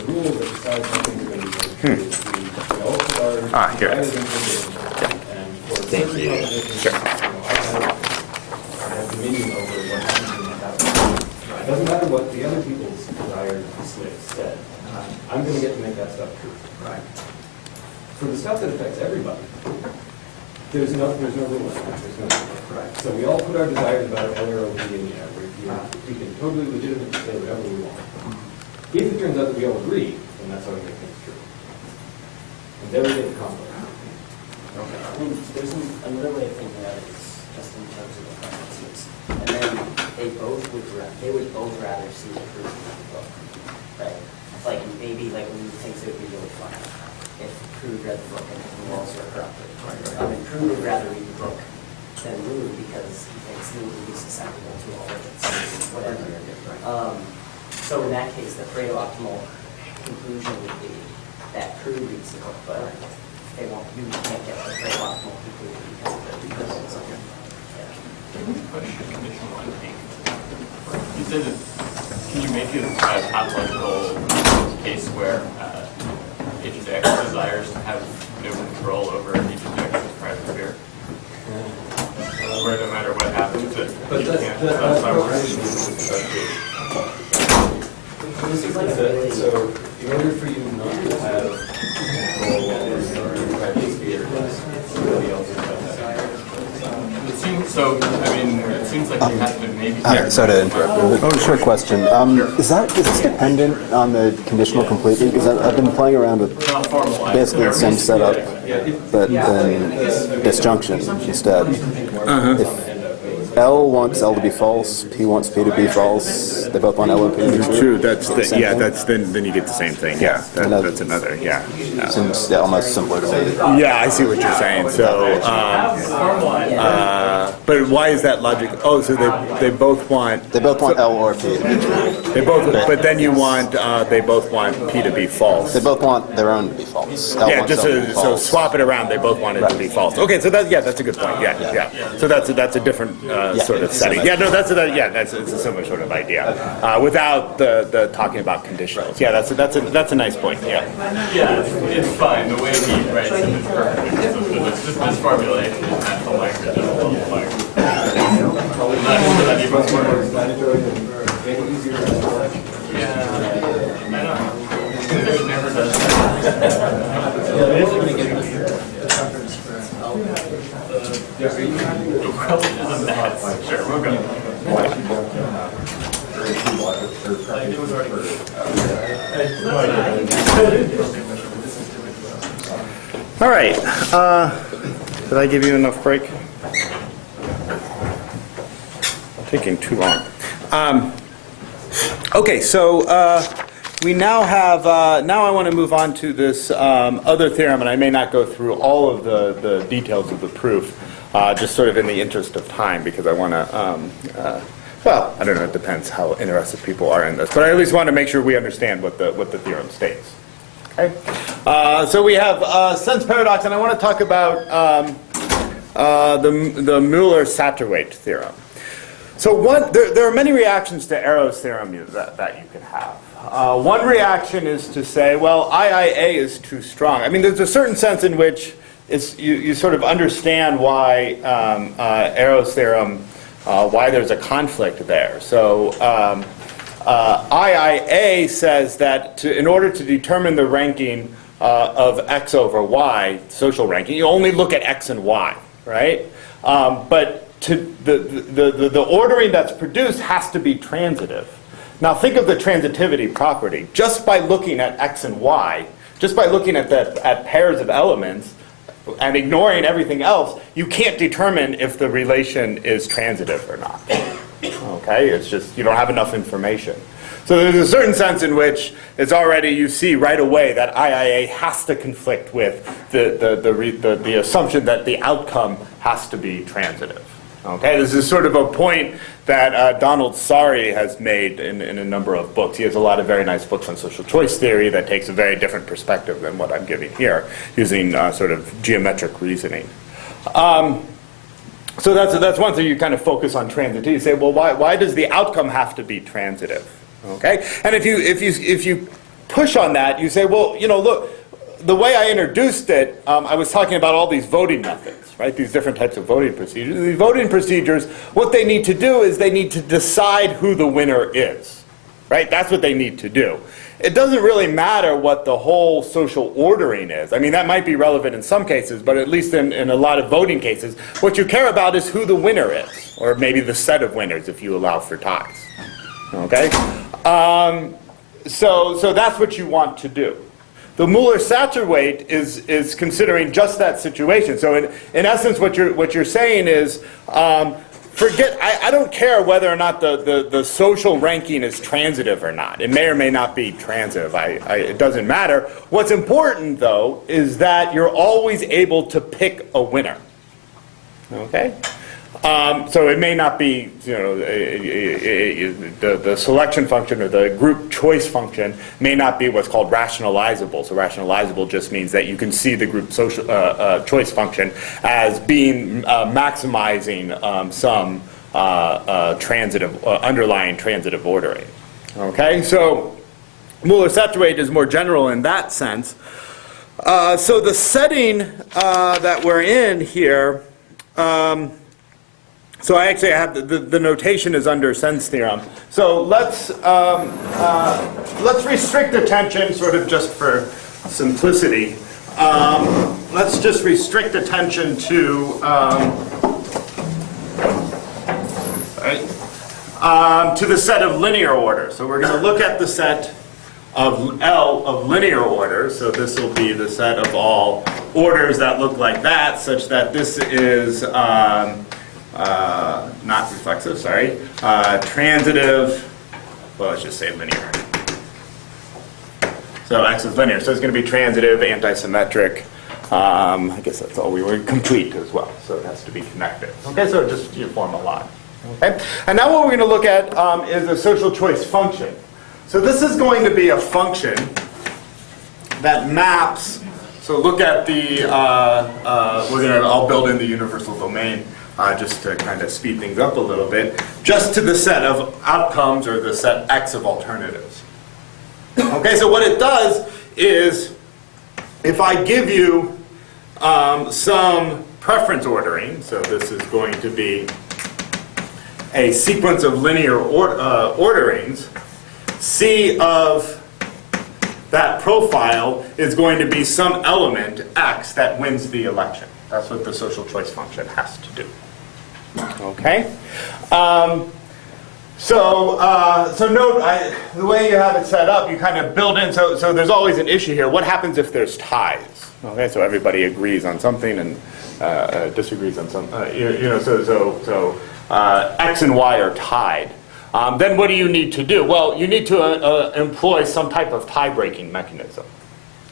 rule that decides how things are going to be true is we all put our Here it desires is. in condition. And for Thank certain you. propositions, Sure. I have dominion over what happens in that proposition. It doesn't matter what the other people's desires said. I'm going to get to make that stuff true. Right. For the stuff that affects everybody, there's no rule in that. There's no rule. Right. So we all put our desires about LROP in the air. We can totally legitimately say whatever we want. If it turns out that we all agree, then that's how we make things true. And then we get the conflict. I mean, there's another way of thinking about it is just in terms of the preferences. And then they would both rather see the proof in the book, right? Like maybe like Lou thinks it would be really fun if Prue read the book and the walls were corrupted. I mean, Prue would rather read the book than Lou because he thinks Lou would be susceptible to all of its whatever. So in that case, the Pareto optimal conclusion would be that Prue reads the book, but they won't. You can't get the Pareto optimal conclusion because of something. You said, can you make it a pathological case where agent X desires to have no control over agent X's private sphere? Where no matter what happens, But you that's can't. This is like a really So, in order for you not to have control over your private sphere, somebody else has got that. It seems so. I mean, it seems like you have to maybe. Sorry to interrupt. Oh, short question. Is this dependent on the conditional completely? Because I've been playing around with Not formalized. basically the same setup, but then disjunction instead. If L wants L to be false, P wants P to be false, they both want L and P to be true. True, that's Same thing? then you get the same thing. Yeah, that's another. Yeah. Seems almost simpler to me. Yeah, I see what you're saying. So, but why is that logic? Oh, so they both want. They both want L or P to be true. They both, but then you want they both want P to be false. They both want their own to be false. L Yeah, wants just L to be so false. swap it around. They both want it to be false. Okay, so that's a good point. Yeah. So that's a different sort of setting. Yeah, no, that's it's a similar sort of idea without the talking about conditionals. Yeah, that's a nice point. Yeah. Yeah, it's fine. The way he writes it is perfect. It's just this formulation is natural language and a little language. Not sure that even works. Yeah, I know. It never does that. Relativism Sure, we'll go. All right. Did I give you enough break? Taking too long. Okay, so we now have, now I want to move on to this other theorem, and I may not go through all of the details of the proof, just sort of in the interest of time, because I want to, well, I don't know, it depends how interested people are in this, but I at least want to make sure we understand what the theorem states. Okay? So we have sense paradox, and I want to talk about the Müller-Satterthwaite theorem. So there are many reactions to Arrow's theorem that you can have. One reaction is to say, well, IIA is too strong. I mean, there's a certain sense in which you sort of understand why Arrow's theorem, why there's a conflict there. So IIA says that in order to determine the ranking of X over Y, social ranking, you only look at X and Y, right? But the ordering that's produced has to be transitive. Now think of the transitivity property. Just by looking at X and Y, just by looking at pairs of elements and ignoring everything else, you can't determine if the relation is transitive or not. Okay, it's just you don't have enough information. So there's a certain sense in which it's already, you see right away that IIA has to conflict with the assumption that the outcome has to be transitive. Okay, this is sort of a point that Donald Sari has made in a number of books. He has a lot of very nice books on social choice theory that takes a very different perspective than what I'm giving here, using sort of geometric reasoning. So that's one thing. You kind of focus on transitivity. You say, well, why does the outcome have to be transitive? Okay, and if you push on that, you say, well, you know, look, the way I introduced it, I was talking about all these voting methods, right? These different types of voting procedures. These voting procedures, what they need to do is they need to decide who the winner is, right? That's what they need to do. It doesn't really matter what the whole social ordering is. I mean, that might be relevant in some cases, but at least in a lot of voting cases, what you care about is who the winner is, or maybe the set of winners if you allow for ties. Okay? So that's what you want to do. The Müller-Satterthwaite is considering just that situation. So in essence, what you're saying is, forget. I don't care whether or not the social ranking is transitive or not. It may or may not be transitive. It doesn't matter. What's important, though, is that you're always able to pick a winner. Okay. So it may not be, you know, the selection function or the group choice function may not be what's called rationalizable. So rationalizable just means that you can see the group social choice function as being maximizing some transitive underlying transitive ordering. Okay, so Müller-Satterthwaite is more general in that sense. So the setting that we're in here. So I actually have the notation is under sense theorem. So let's restrict attention, sort of just for simplicity. Let's just restrict attention to the set of linear order. So we're going to look at the set of L of linear order. So this will be the set of all orders that look like that, such that this is not reflexive, sorry, transitive, well, let's just say linear. So X is linear, so it's going to be transitive, anti-symmetric. I guess that's all we were, complete as well, so it has to be connected. Okay, so just you form a line. Okay, and now what we're going to look at is a social choice function. So this is going to be a function that maps, so look at the, I'll build in the universal domain. Just to kind of speed things up a little bit, just to the set of outcomes or the set X of alternatives. Okay, so what it does is, if I give you some preference ordering, so this is going to be a sequence of linear orderings, C of that profile is going to be some element X that wins the election. That's what the social choice function has to do. Okay? So note, the way you have it set up, you kind of build in, so there's always an issue here. What happens if there's ties? Okay, so everybody agrees on something and disagrees on something. X and Y are tied. Then what do you need to do? Well, you need to employ some type of tie-breaking mechanism.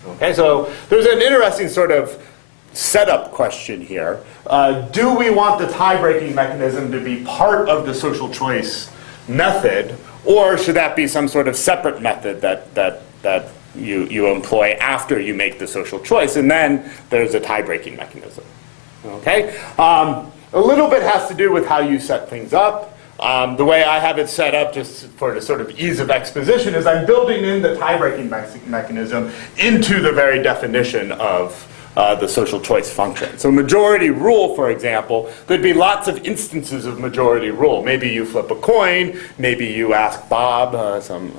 Okay, so there's an interesting sort of setup question here. Do we want the tie-breaking mechanism to be part of the social choice method, or should that be some sort of separate method that you employ after you make the social choice, and then there's a tie-breaking mechanism? Okay, a little bit has to do with how you set things up. The way I have it set up, just for the sort of ease of exposition, is I'm building in the tie-breaking mechanism into the very definition of the social choice function. So majority rule, for example, there'd be lots of instances of majority rule. Maybe you flip a coin, maybe you ask Bob, some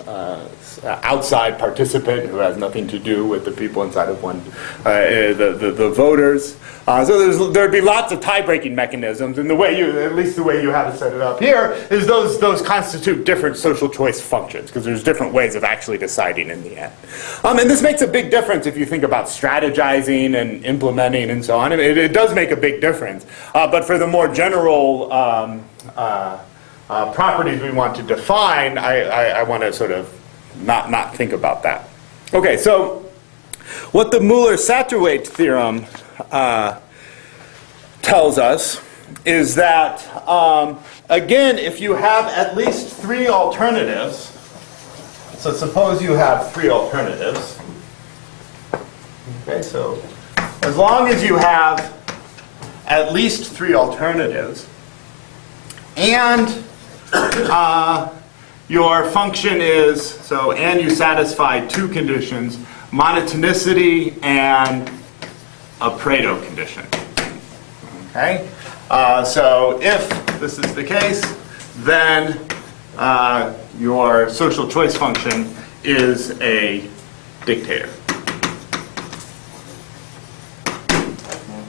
outside participant who has nothing to do with the people inside of the voters. So there'd be lots of tie-breaking mechanisms, and the way at least the way you have it set it up here, is those constitute different social choice functions, because there's different ways of actually deciding in the end. And this makes a big difference if you think about strategizing and implementing and so on. It does make a big difference. But for the more general properties we want to define, I want to sort of not think about that. Okay, so what the Mueller-Satterthwaite theorem tells us is that, again, if you have at least 3 alternatives, so suppose you have 3 alternatives. Okay, so as long as you have at least 3 alternatives, and your function is, and you satisfy 2 conditions, monotonicity and a Pareto condition. Okay? So if this is the case, then your social choice function is a dictator.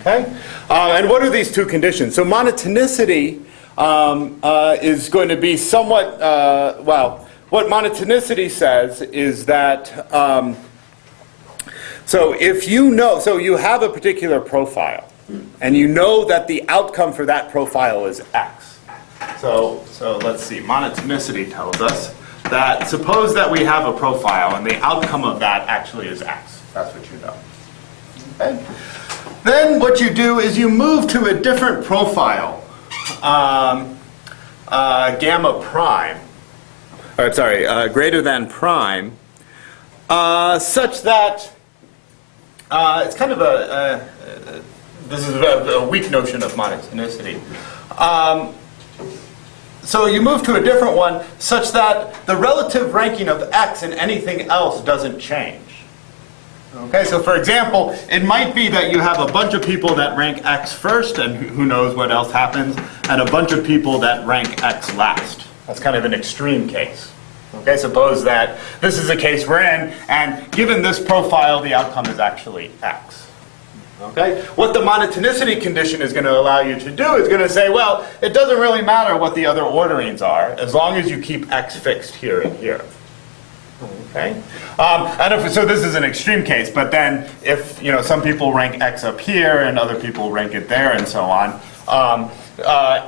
Okay? And what are these 2 conditions? So monotonicity is going to be somewhat, what monotonicity says is that, so if you know, so you have a particular profile, and you know that the outcome for that profile is X. So let's see, monotonicity tells us that suppose that we have a profile, and the outcome of that actually is X. That's what you know. Okay? Then what you do is you move to a different profile, gamma prime, or sorry, greater than prime, such that it's kind of this is a weak notion of monotonicity. So you move to a different one such that the relative ranking of X and anything else doesn't change. Okay, so for example, it might be that you have a bunch of people that rank X first, and who knows what else happens, and a bunch of people that rank X last. That's kind of an extreme case. Okay, suppose that this is a case we're in, and given this profile, the outcome is actually X. Okay, what the monotonicity condition is going to allow you to do is going to say, well, it doesn't really matter what the other orderings are, as long as you keep X fixed here and here. Okay, so this is an extreme case, but then if some people rank X up here and other people rank it there and so on,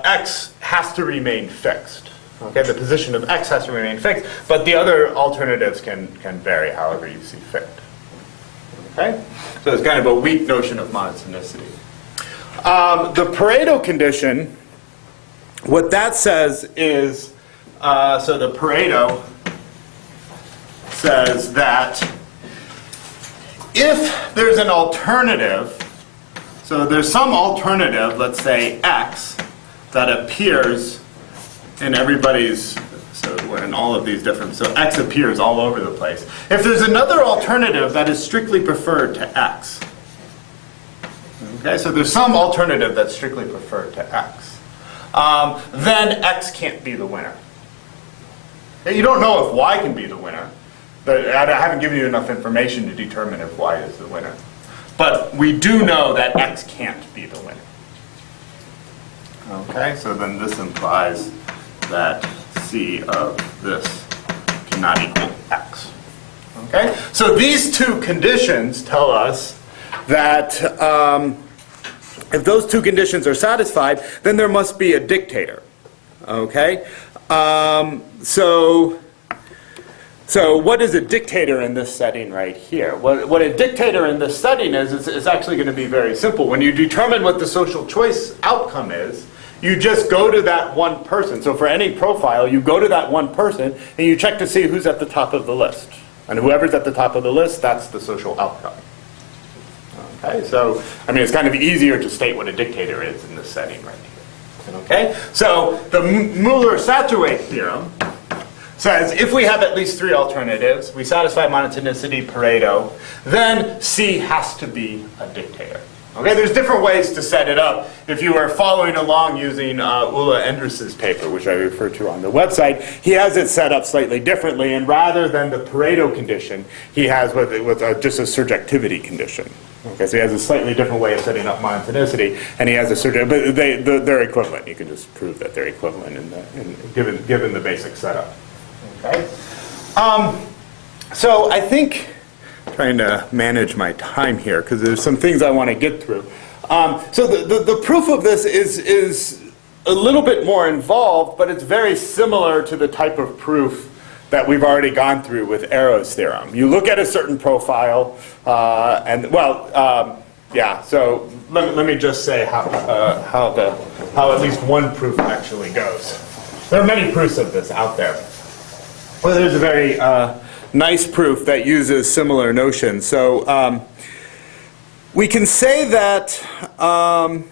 X has to remain fixed. Okay, the position of X has to remain fixed, but the other alternatives can vary however you see fit. Okay, so it's kind of a weak notion of monotonicity. The Pareto condition, what that says is, so the Pareto says that if there's an alternative, so there's some alternative, let's say X, that appears in everybody's, so we're in all of these different, so X appears all over the place. If there's another alternative that is strictly preferred to X, okay, so there's some alternative that's strictly preferred to X, then X can't be the winner. You don't know if Y can be the winner. I haven't given you enough information to determine if Y is the winner. But we do know that X can't be the winner. Okay, so then this implies that C of this cannot equal X. Okay, so these two conditions tell us that if those two conditions are satisfied, then there must be a dictator. Okay, so what is a dictator in this setting right here? What a dictator in this setting is actually going to be very simple. When you determine what the social choice outcome is, you just go to that one person. So for any profile, you go to that one person and you check to see who's at the top of the list. And whoever's at the top of the list, that's the social outcome. Okay, so I mean, it's kind of easier to state what a dictator is in this setting right here. Okay, so the Mueller-Satterthwaite theorem says if we have at least three alternatives, we satisfy monotonicity, Pareto, then C has to be a dictator. Okay, there's different ways to set it up. If you are following along using Ulla Endres's paper, which I refer to on the website, he has it set up slightly differently, and rather than the Pareto condition, he has just a surjectivity condition. Okay, so he has a slightly different way of setting up monotonicity, and he has a surjectivity, but they're equivalent. You can just prove that they're equivalent given the basic setup. Okay, so I think, trying to manage my time here because there's some things I want to get through. So the proof of this is a little bit more involved, but it's very similar to the type of proof that we've already gone through with Arrow's theorem. You look at a certain profile, yeah. So let me just say how at least one proof actually goes. There are many proofs of this out there. Well, there's a very nice proof that uses similar notions. So we can say that, well,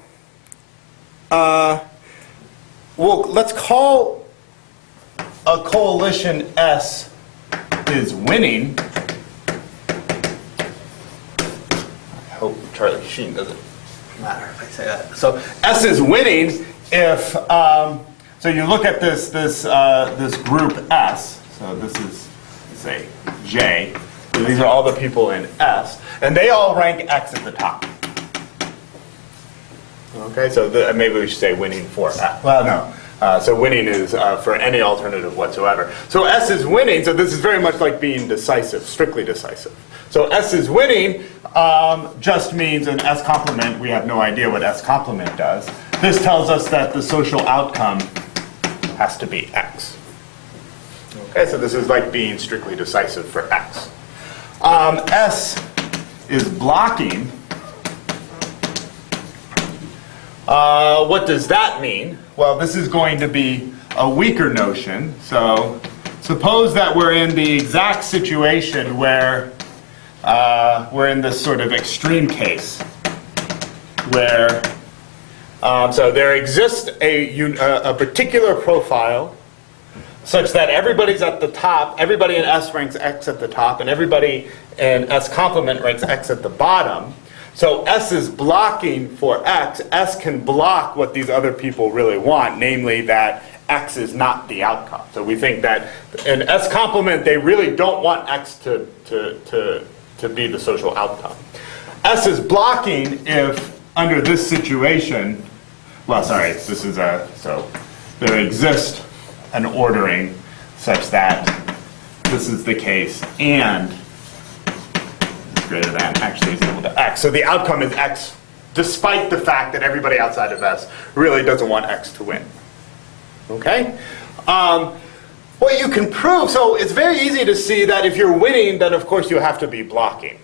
let's call a coalition S is winning. I hope Charlie Sheen doesn't matter if I say that. So S is winning if, so you look at this group S, so this is, say, J. So these are all the people in S, and they all rank X at the top. Okay, so maybe we should say winning for X. Well, no. So winning is for any alternative whatsoever. So S is winning, so this is very much like being decisive, strictly decisive. So S is winning just means an S complement. We have no idea what S complement does. This tells us that the social outcome has to be X. Okay, so this is like being strictly decisive for X. S is blocking. What does that mean? Well, this is going to be a weaker notion. So suppose that we're in the exact situation where we're in this sort of extreme case where so there exists a particular profile such that everybody's at the top, everybody in S ranks X at the top, and everybody in S complement ranks X at the bottom. So S is blocking for X. S can block what these other people really want, namely that X is not the outcome. So we think that in S complement, they really don't want X to be the social outcome. S is blocking if under this situation, well, sorry, this is so there exists an ordering such that this is the case and greater than actually is equal to X. So the outcome is X, despite the fact that everybody outside of S really doesn't want X to win. Okay? What you can prove, so it's very easy to see that if you're winning, then of course you have to be blocking.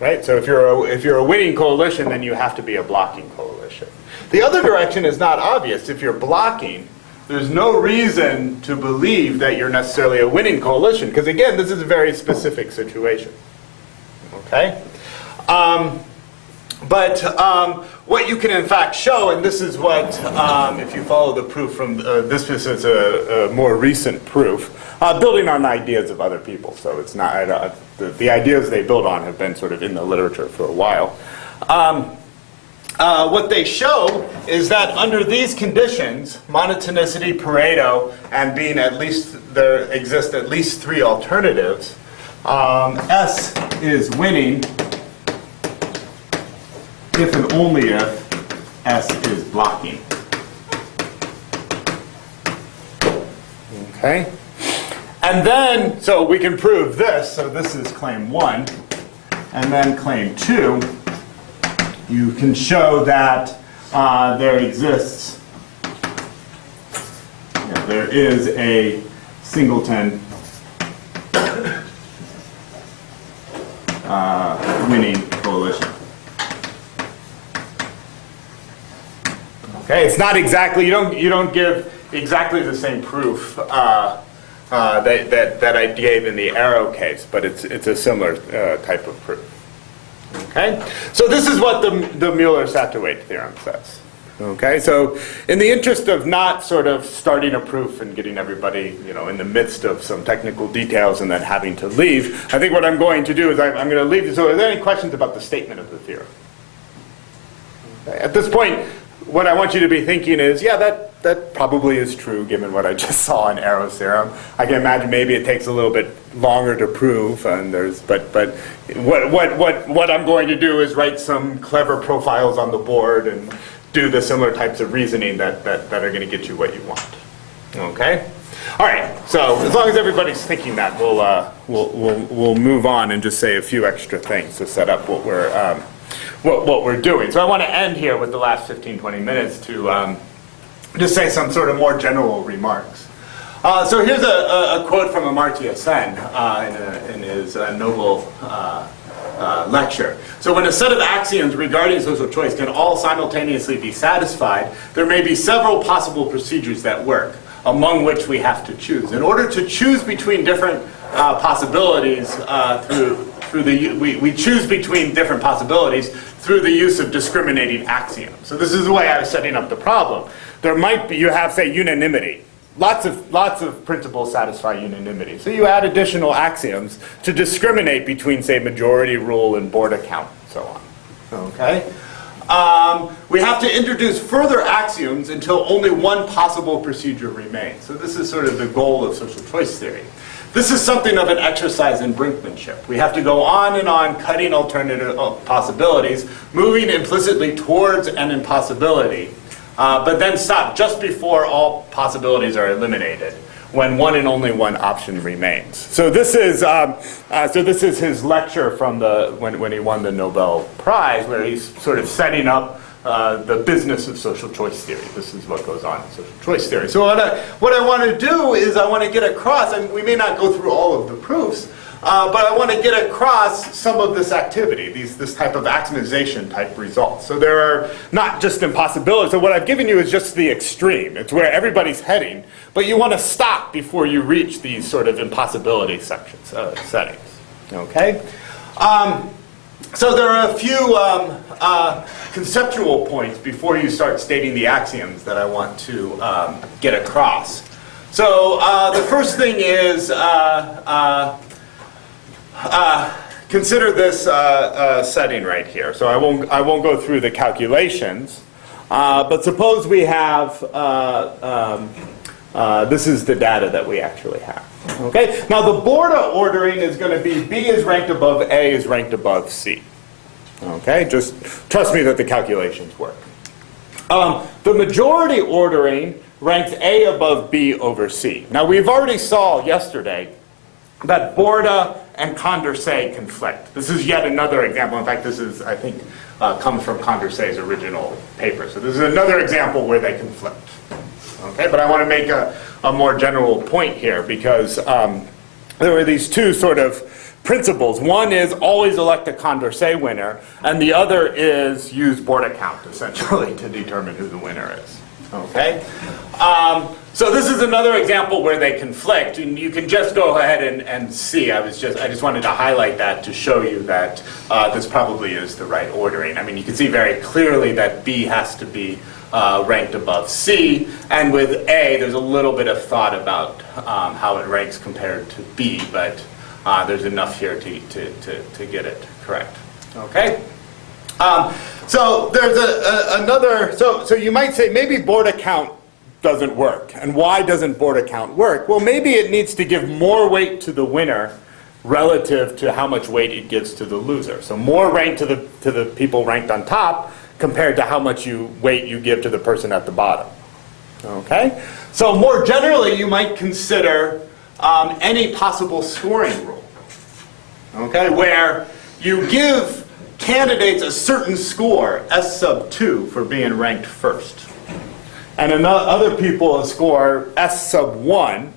Right? So if you're a winning coalition, then you have to be a blocking coalition. The other direction is not obvious. If you're blocking, there's no reason to believe that you're necessarily a winning coalition, because again, this is a very specific situation. Okay? But what you can in fact show, and this is what, if you follow the proof from, this is a more recent proof, building on ideas of other people. So it's not, the ideas they build on have been sort of in the literature for a while. What they show is that under these conditions, monotonicity, Pareto, and being at least, there exist at least three alternatives, S is winning if and only if S is blocking. Okay? And then, so we can prove this. So this is claim 1. And then claim 2, you can show that there exists, there is a singleton winning coalition. Okay, it's not exactly, you don't give exactly the same proof that I gave in the arrow case, but it's a similar type of proof. Okay, so this is what the Mueller-Satterthwaite theorem says. Okay, so in the interest of not sort of starting a proof and getting everybody, in the midst of some technical details and then having to leave, I think what I'm going to do is I'm going to leave you. So are there any questions about the statement of the theorem? Okay, at this point, what I want you to be thinking is, yeah, that probably is true given what I just saw in Arrow's theorem. I can imagine maybe it takes a little bit longer to prove, and but what I'm going to do is write some clever profiles on the board and do the similar types of reasoning that are going to get you what you want. Okay? All right. So as long as everybody's thinking that, we'll move on and just say a few extra things to set up what we're doing. So I want to end here with the last 15, 20 minutes to just say some sort of more general remarks. So here's a quote from Amartya Sen in his Nobel lecture. So when a set of axioms regarding social choice can all simultaneously be satisfied, there may be several possible procedures that work, among which we have to choose. In order to choose between different possibilities we choose between different possibilities through the use of discriminating axioms. So this is the way I was setting up the problem. There might be, you have, say, unanimity. Lots of principles satisfy unanimity. So you add additional axioms to discriminate between, say, majority rule and board account, and so on. Okay? We have to introduce further axioms until only one possible procedure remains. So this is sort of the goal of social choice theory. This is something of an exercise in brinkmanship. We have to go on and on cutting alternative possibilities, moving implicitly towards an impossibility, but then stop just before all possibilities are eliminated, when one and only one option remains. So this is his lecture from when he won the Nobel Prize, where he's sort of setting up the business of social choice theory. This is what goes on in social choice theory. So what I want to do is I want to get across, and we may not go through all of the proofs, but I want to get across some of this activity, this type of axiomatization type results. So there are not just impossibilities. So what I've given you is just the extreme. It's where everybody's heading, but you want to stop before you reach these sort of impossibility settings. Okay? So there are a few conceptual points before you start stating the axioms that I want to get across. So the first thing is consider this setting right here. So I won't go through the calculations, but suppose we have this is the data that we actually have. Okay. Now the Borda ordering is going to be B is ranked above A is ranked above C. Okay. Just trust me that the calculations work. The majority ordering ranks A above B over C. Now we've already saw yesterday that Borda and Condorcet conflict. This is yet another example. In fact, this is, I think, comes from Condorcet's original paper. So this is another example where they conflict. Okay, but I want to make a more general point here because there were these two sort of principles. One is always elect a Condorcet winner, and the other is use board account, essentially, to determine who the winner is. Okay? So this is another example where they conflict, and you can just go ahead and see. I just wanted to highlight that to show you that this probably is the right ordering. I mean, you can see very clearly that B has to be ranked above C, and with A, there's a little bit of thought about how it ranks compared to B, but there's enough here to get it correct. Okay? So there's another, so you might say maybe board account doesn't work. And why doesn't board account work? Well, maybe it needs to give more weight to the winner relative to how much weight it gives to the loser. So more rank to the people ranked on top compared to how much weight you give to the person at the bottom. Okay? So more generally, you might consider any possible scoring rule, okay, where you give candidates a certain score, S sub 2, for being ranked first. And other people score S sub 1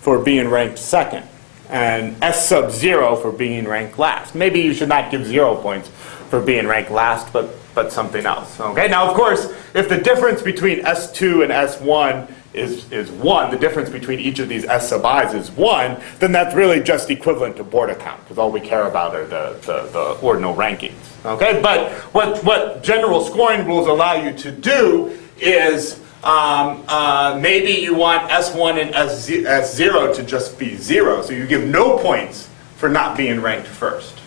for being ranked second, and S sub 0 for being ranked last. Maybe you should not give 0 points for being ranked last, but something else. Okay. Now, of course, if the difference between S2 and S1 is 1, the difference between each of these S sub i's is 1, then that's really just equivalent to border count, because all we care about are the ordinal rankings. Okay. But what general scoring rules allow you to do is maybe you want S1 and S0 to just be 0, so you give no points for not being ranked first.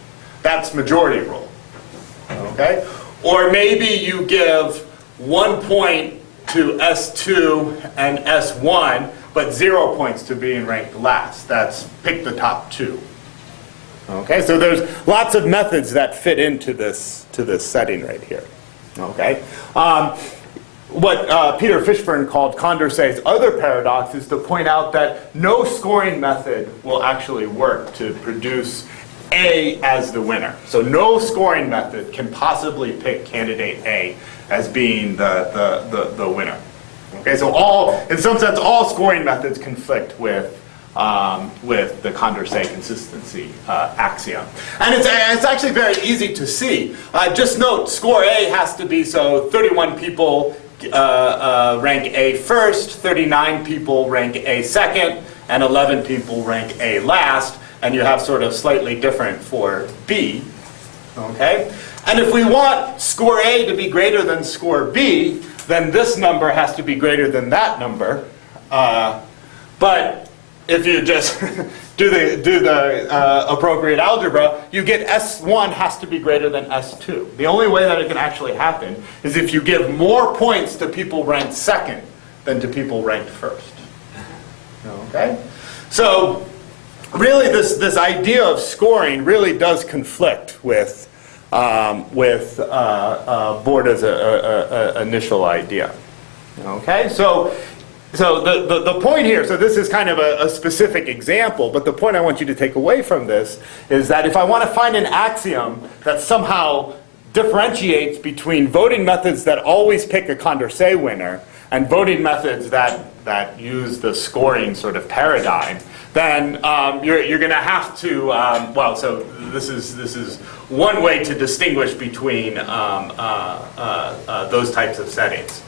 That's majority rule. Okay? Or maybe you give 1 point to S2 and S1, but 0 points to being ranked last. That's pick the top 2. Okay? So there's lots of methods that fit into this setting right here. Okay? What Peter Fishburne called Condorcet's other paradox is to point out that no scoring method will actually work to produce A as the winner. So no scoring method can possibly pick candidate A as being the winner. Okay, so in some sense, all scoring methods conflict with the Condorcet consistency axiom. And it's actually very easy to see. Just note, score A has to be, so 31 people rank A first, 39 people rank A second, and 11 people rank A last, and you have sort of slightly different for B, okay? And if we want score A to be greater than score B, then this number has to be greater than that number. But if you just do the appropriate algebra, you get S1 has to be greater than S2. The only way that it can actually happen is if you give more points to people ranked second than to people ranked first. Okay? So really this idea of scoring really does conflict with Borda's initial idea. Okay? So the point here, so this is kind of a specific example, but the point I want you to take away from this is that if I want to find an axiom that somehow differentiates between voting methods that always pick a Condorcet winner and voting methods that use the scoring sort of paradigm, then you're going to have to, well, so this is one way to distinguish between those types of settings.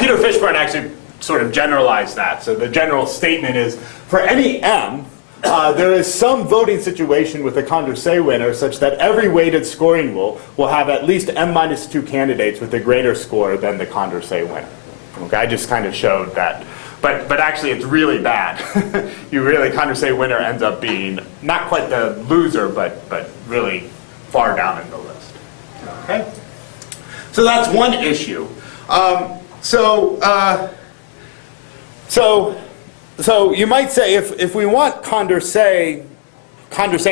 Peter Fishburne actually sort of generalized that. So the general statement is, for any M, there is some voting situation with a Condorcet winner such that every weighted scoring rule will have at least M-2 candidates with a greater score than the Condorcet winner. Okay, I just kind of showed that. But actually it's really bad. Condorcet winner ends up being not quite the loser, but really far down in the list. Okay? So that's one issue. So you might say if we want Condorcet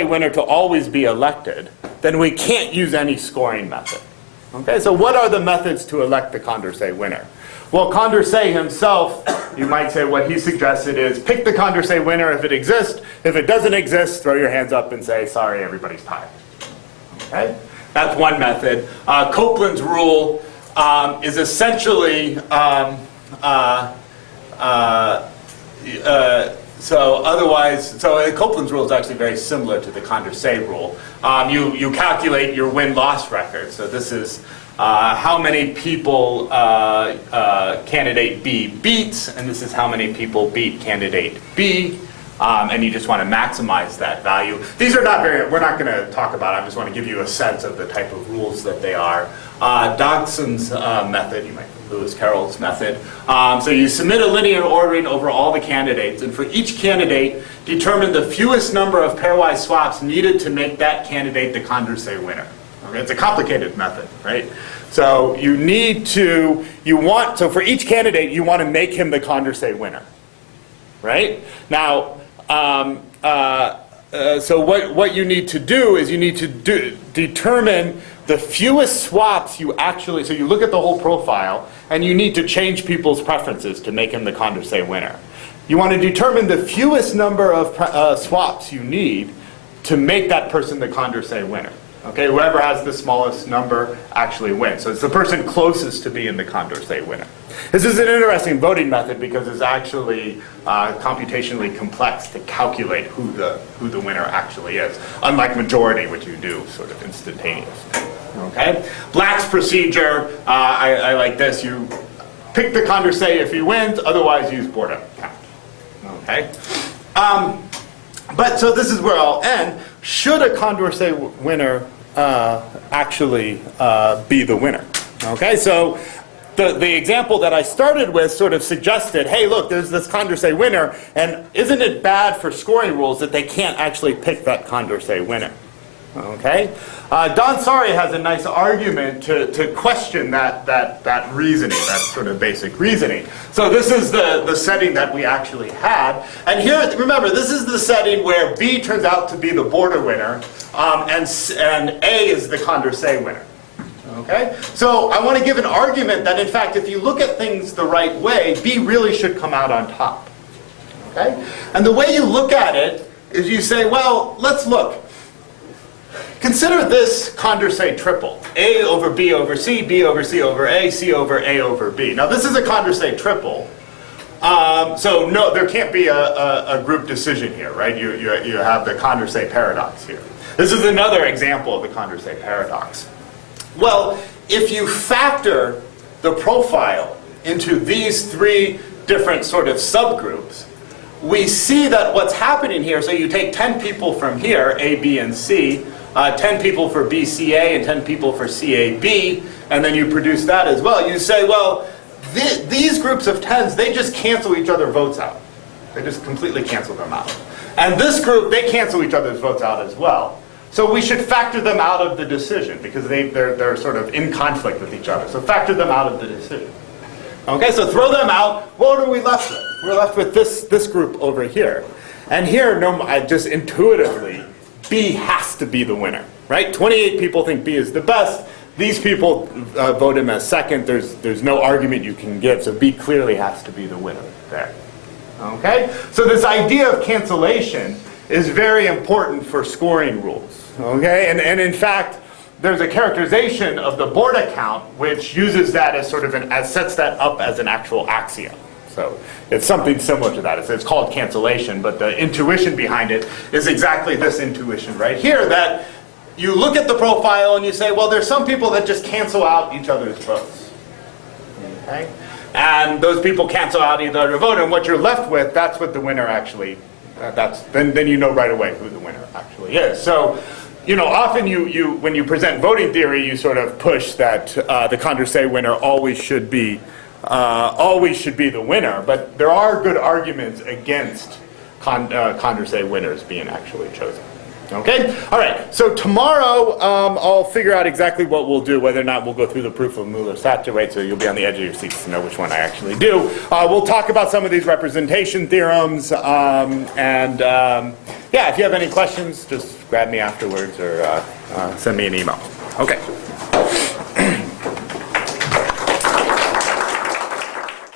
winner to always be elected, then we can't use any scoring method. Okay, so what are the methods to elect the Condorcet winner? Well, Condorcet himself, you might say what he suggested is pick the Condorcet winner if it exists. If it doesn't exist, throw your hands up and say, sorry, everybody's tied. Okay? That's one method. Copeland's rule is essentially, Copeland's rule is actually very similar to the Condorcet rule. You calculate your win-loss record. So this is how many people candidate B beats, and this is how many people beat candidate B. And you just want to maximize that value. These are we're not going to talk about it. I just want to give you a sense of the type of rules that they are. Dodson's method, you might know Lewis Carroll's method. So you submit a linear ordering over all the candidates, and for each candidate, determine the fewest number of pairwise swaps needed to make that candidate the Condorcet winner. Okay? It's a complicated method, right? So so for each candidate, you want to make him the Condorcet winner, right? Now, so what you need to do is you need to determine the fewest swaps you actually, so you look at the whole profile, and you need to change people's preferences to make him the Condorcet winner. You want to determine the fewest number of swaps you need to make that person the Condorcet winner. Okay, whoever has the smallest number actually wins. So it's the person closest to being the Condorcet winner. This is an interesting voting method because it's actually computationally complex to calculate who the winner actually is, unlike majority, which you do sort of instantaneously. Okay, Black's procedure, I like this. You pick the Condorcet if he wins, otherwise use Borda count. Okay. But so this is where I'll end. Should a Condorcet winner actually be the winner? Okay, so the example that I started with sort of suggested, hey, look, there's this Condorcet winner, and isn't it bad for scoring rules that they can't actually pick that Condorcet winner? Okay, Don Sari has a nice argument to question that reasoning, that sort of basic reasoning. So this is the setting that we actually had, and here, remember, this is the setting where B turns out to be the border winner, and A is the Condorcet winner. Okay, so I want to give an argument that, in fact, if you look at things the right way, B really should come out on top. Okay, and the way you look at it is you say, well, let's look. Consider this Condorcet triple. A over B over C, B over C over A, C over A over B. Now this is a Condorcet triple. So no, there can't be a group decision here, right? You have the Condorcet paradox here. This is another example of the Condorcet paradox. Well, if you factor the profile into these three different sort of subgroups, we see that what's happening here, so you take 10 people from here, A, B, and C, 10 people for BCA and 10 people for CAB, and then you produce that as well. You say, well, these groups of 10s, they just cancel each other's votes out. They just completely cancel them out. And this group, they cancel each other's votes out as well. So we should factor them out of the decision because they're sort of in conflict with each other. So factor them out of the decision. Okay, so throw them out. What are we left with? We're left with this group over here. And here, just intuitively, B has to be the winner, right? 28 people think B is the best. These people vote him as second. There's no argument you can give, so B clearly has to be the winner there. Okay? So this idea of cancellation is very important for scoring rules. Okay? And in fact, there's a characterization of the Borda count which uses that as sort of sets that up as an actual axiom. So it's something similar to that. It's called cancellation, but the intuition behind it is exactly this intuition right here, that you look at the profile and you say, well, there's some people that just cancel out each other's votes. Okay? And those people cancel out each other's vote, and what you're left with, that's what the winner actually, then you know right away who the winner actually is. So, you know, often when you present voting theory, you sort of push that the Condorcet winner always should be the winner, but there are good arguments against Condorcet winners being actually chosen. Okay? All right, so tomorrow I'll figure out exactly what we'll do, whether or not we'll go through the proof of Mueller-Saterweight, so you'll be on the edge of your seats to know which one I actually do. We'll talk about some of these representation theorems, yeah, if you have any questions, just grab me afterwards or send me an email. Okay.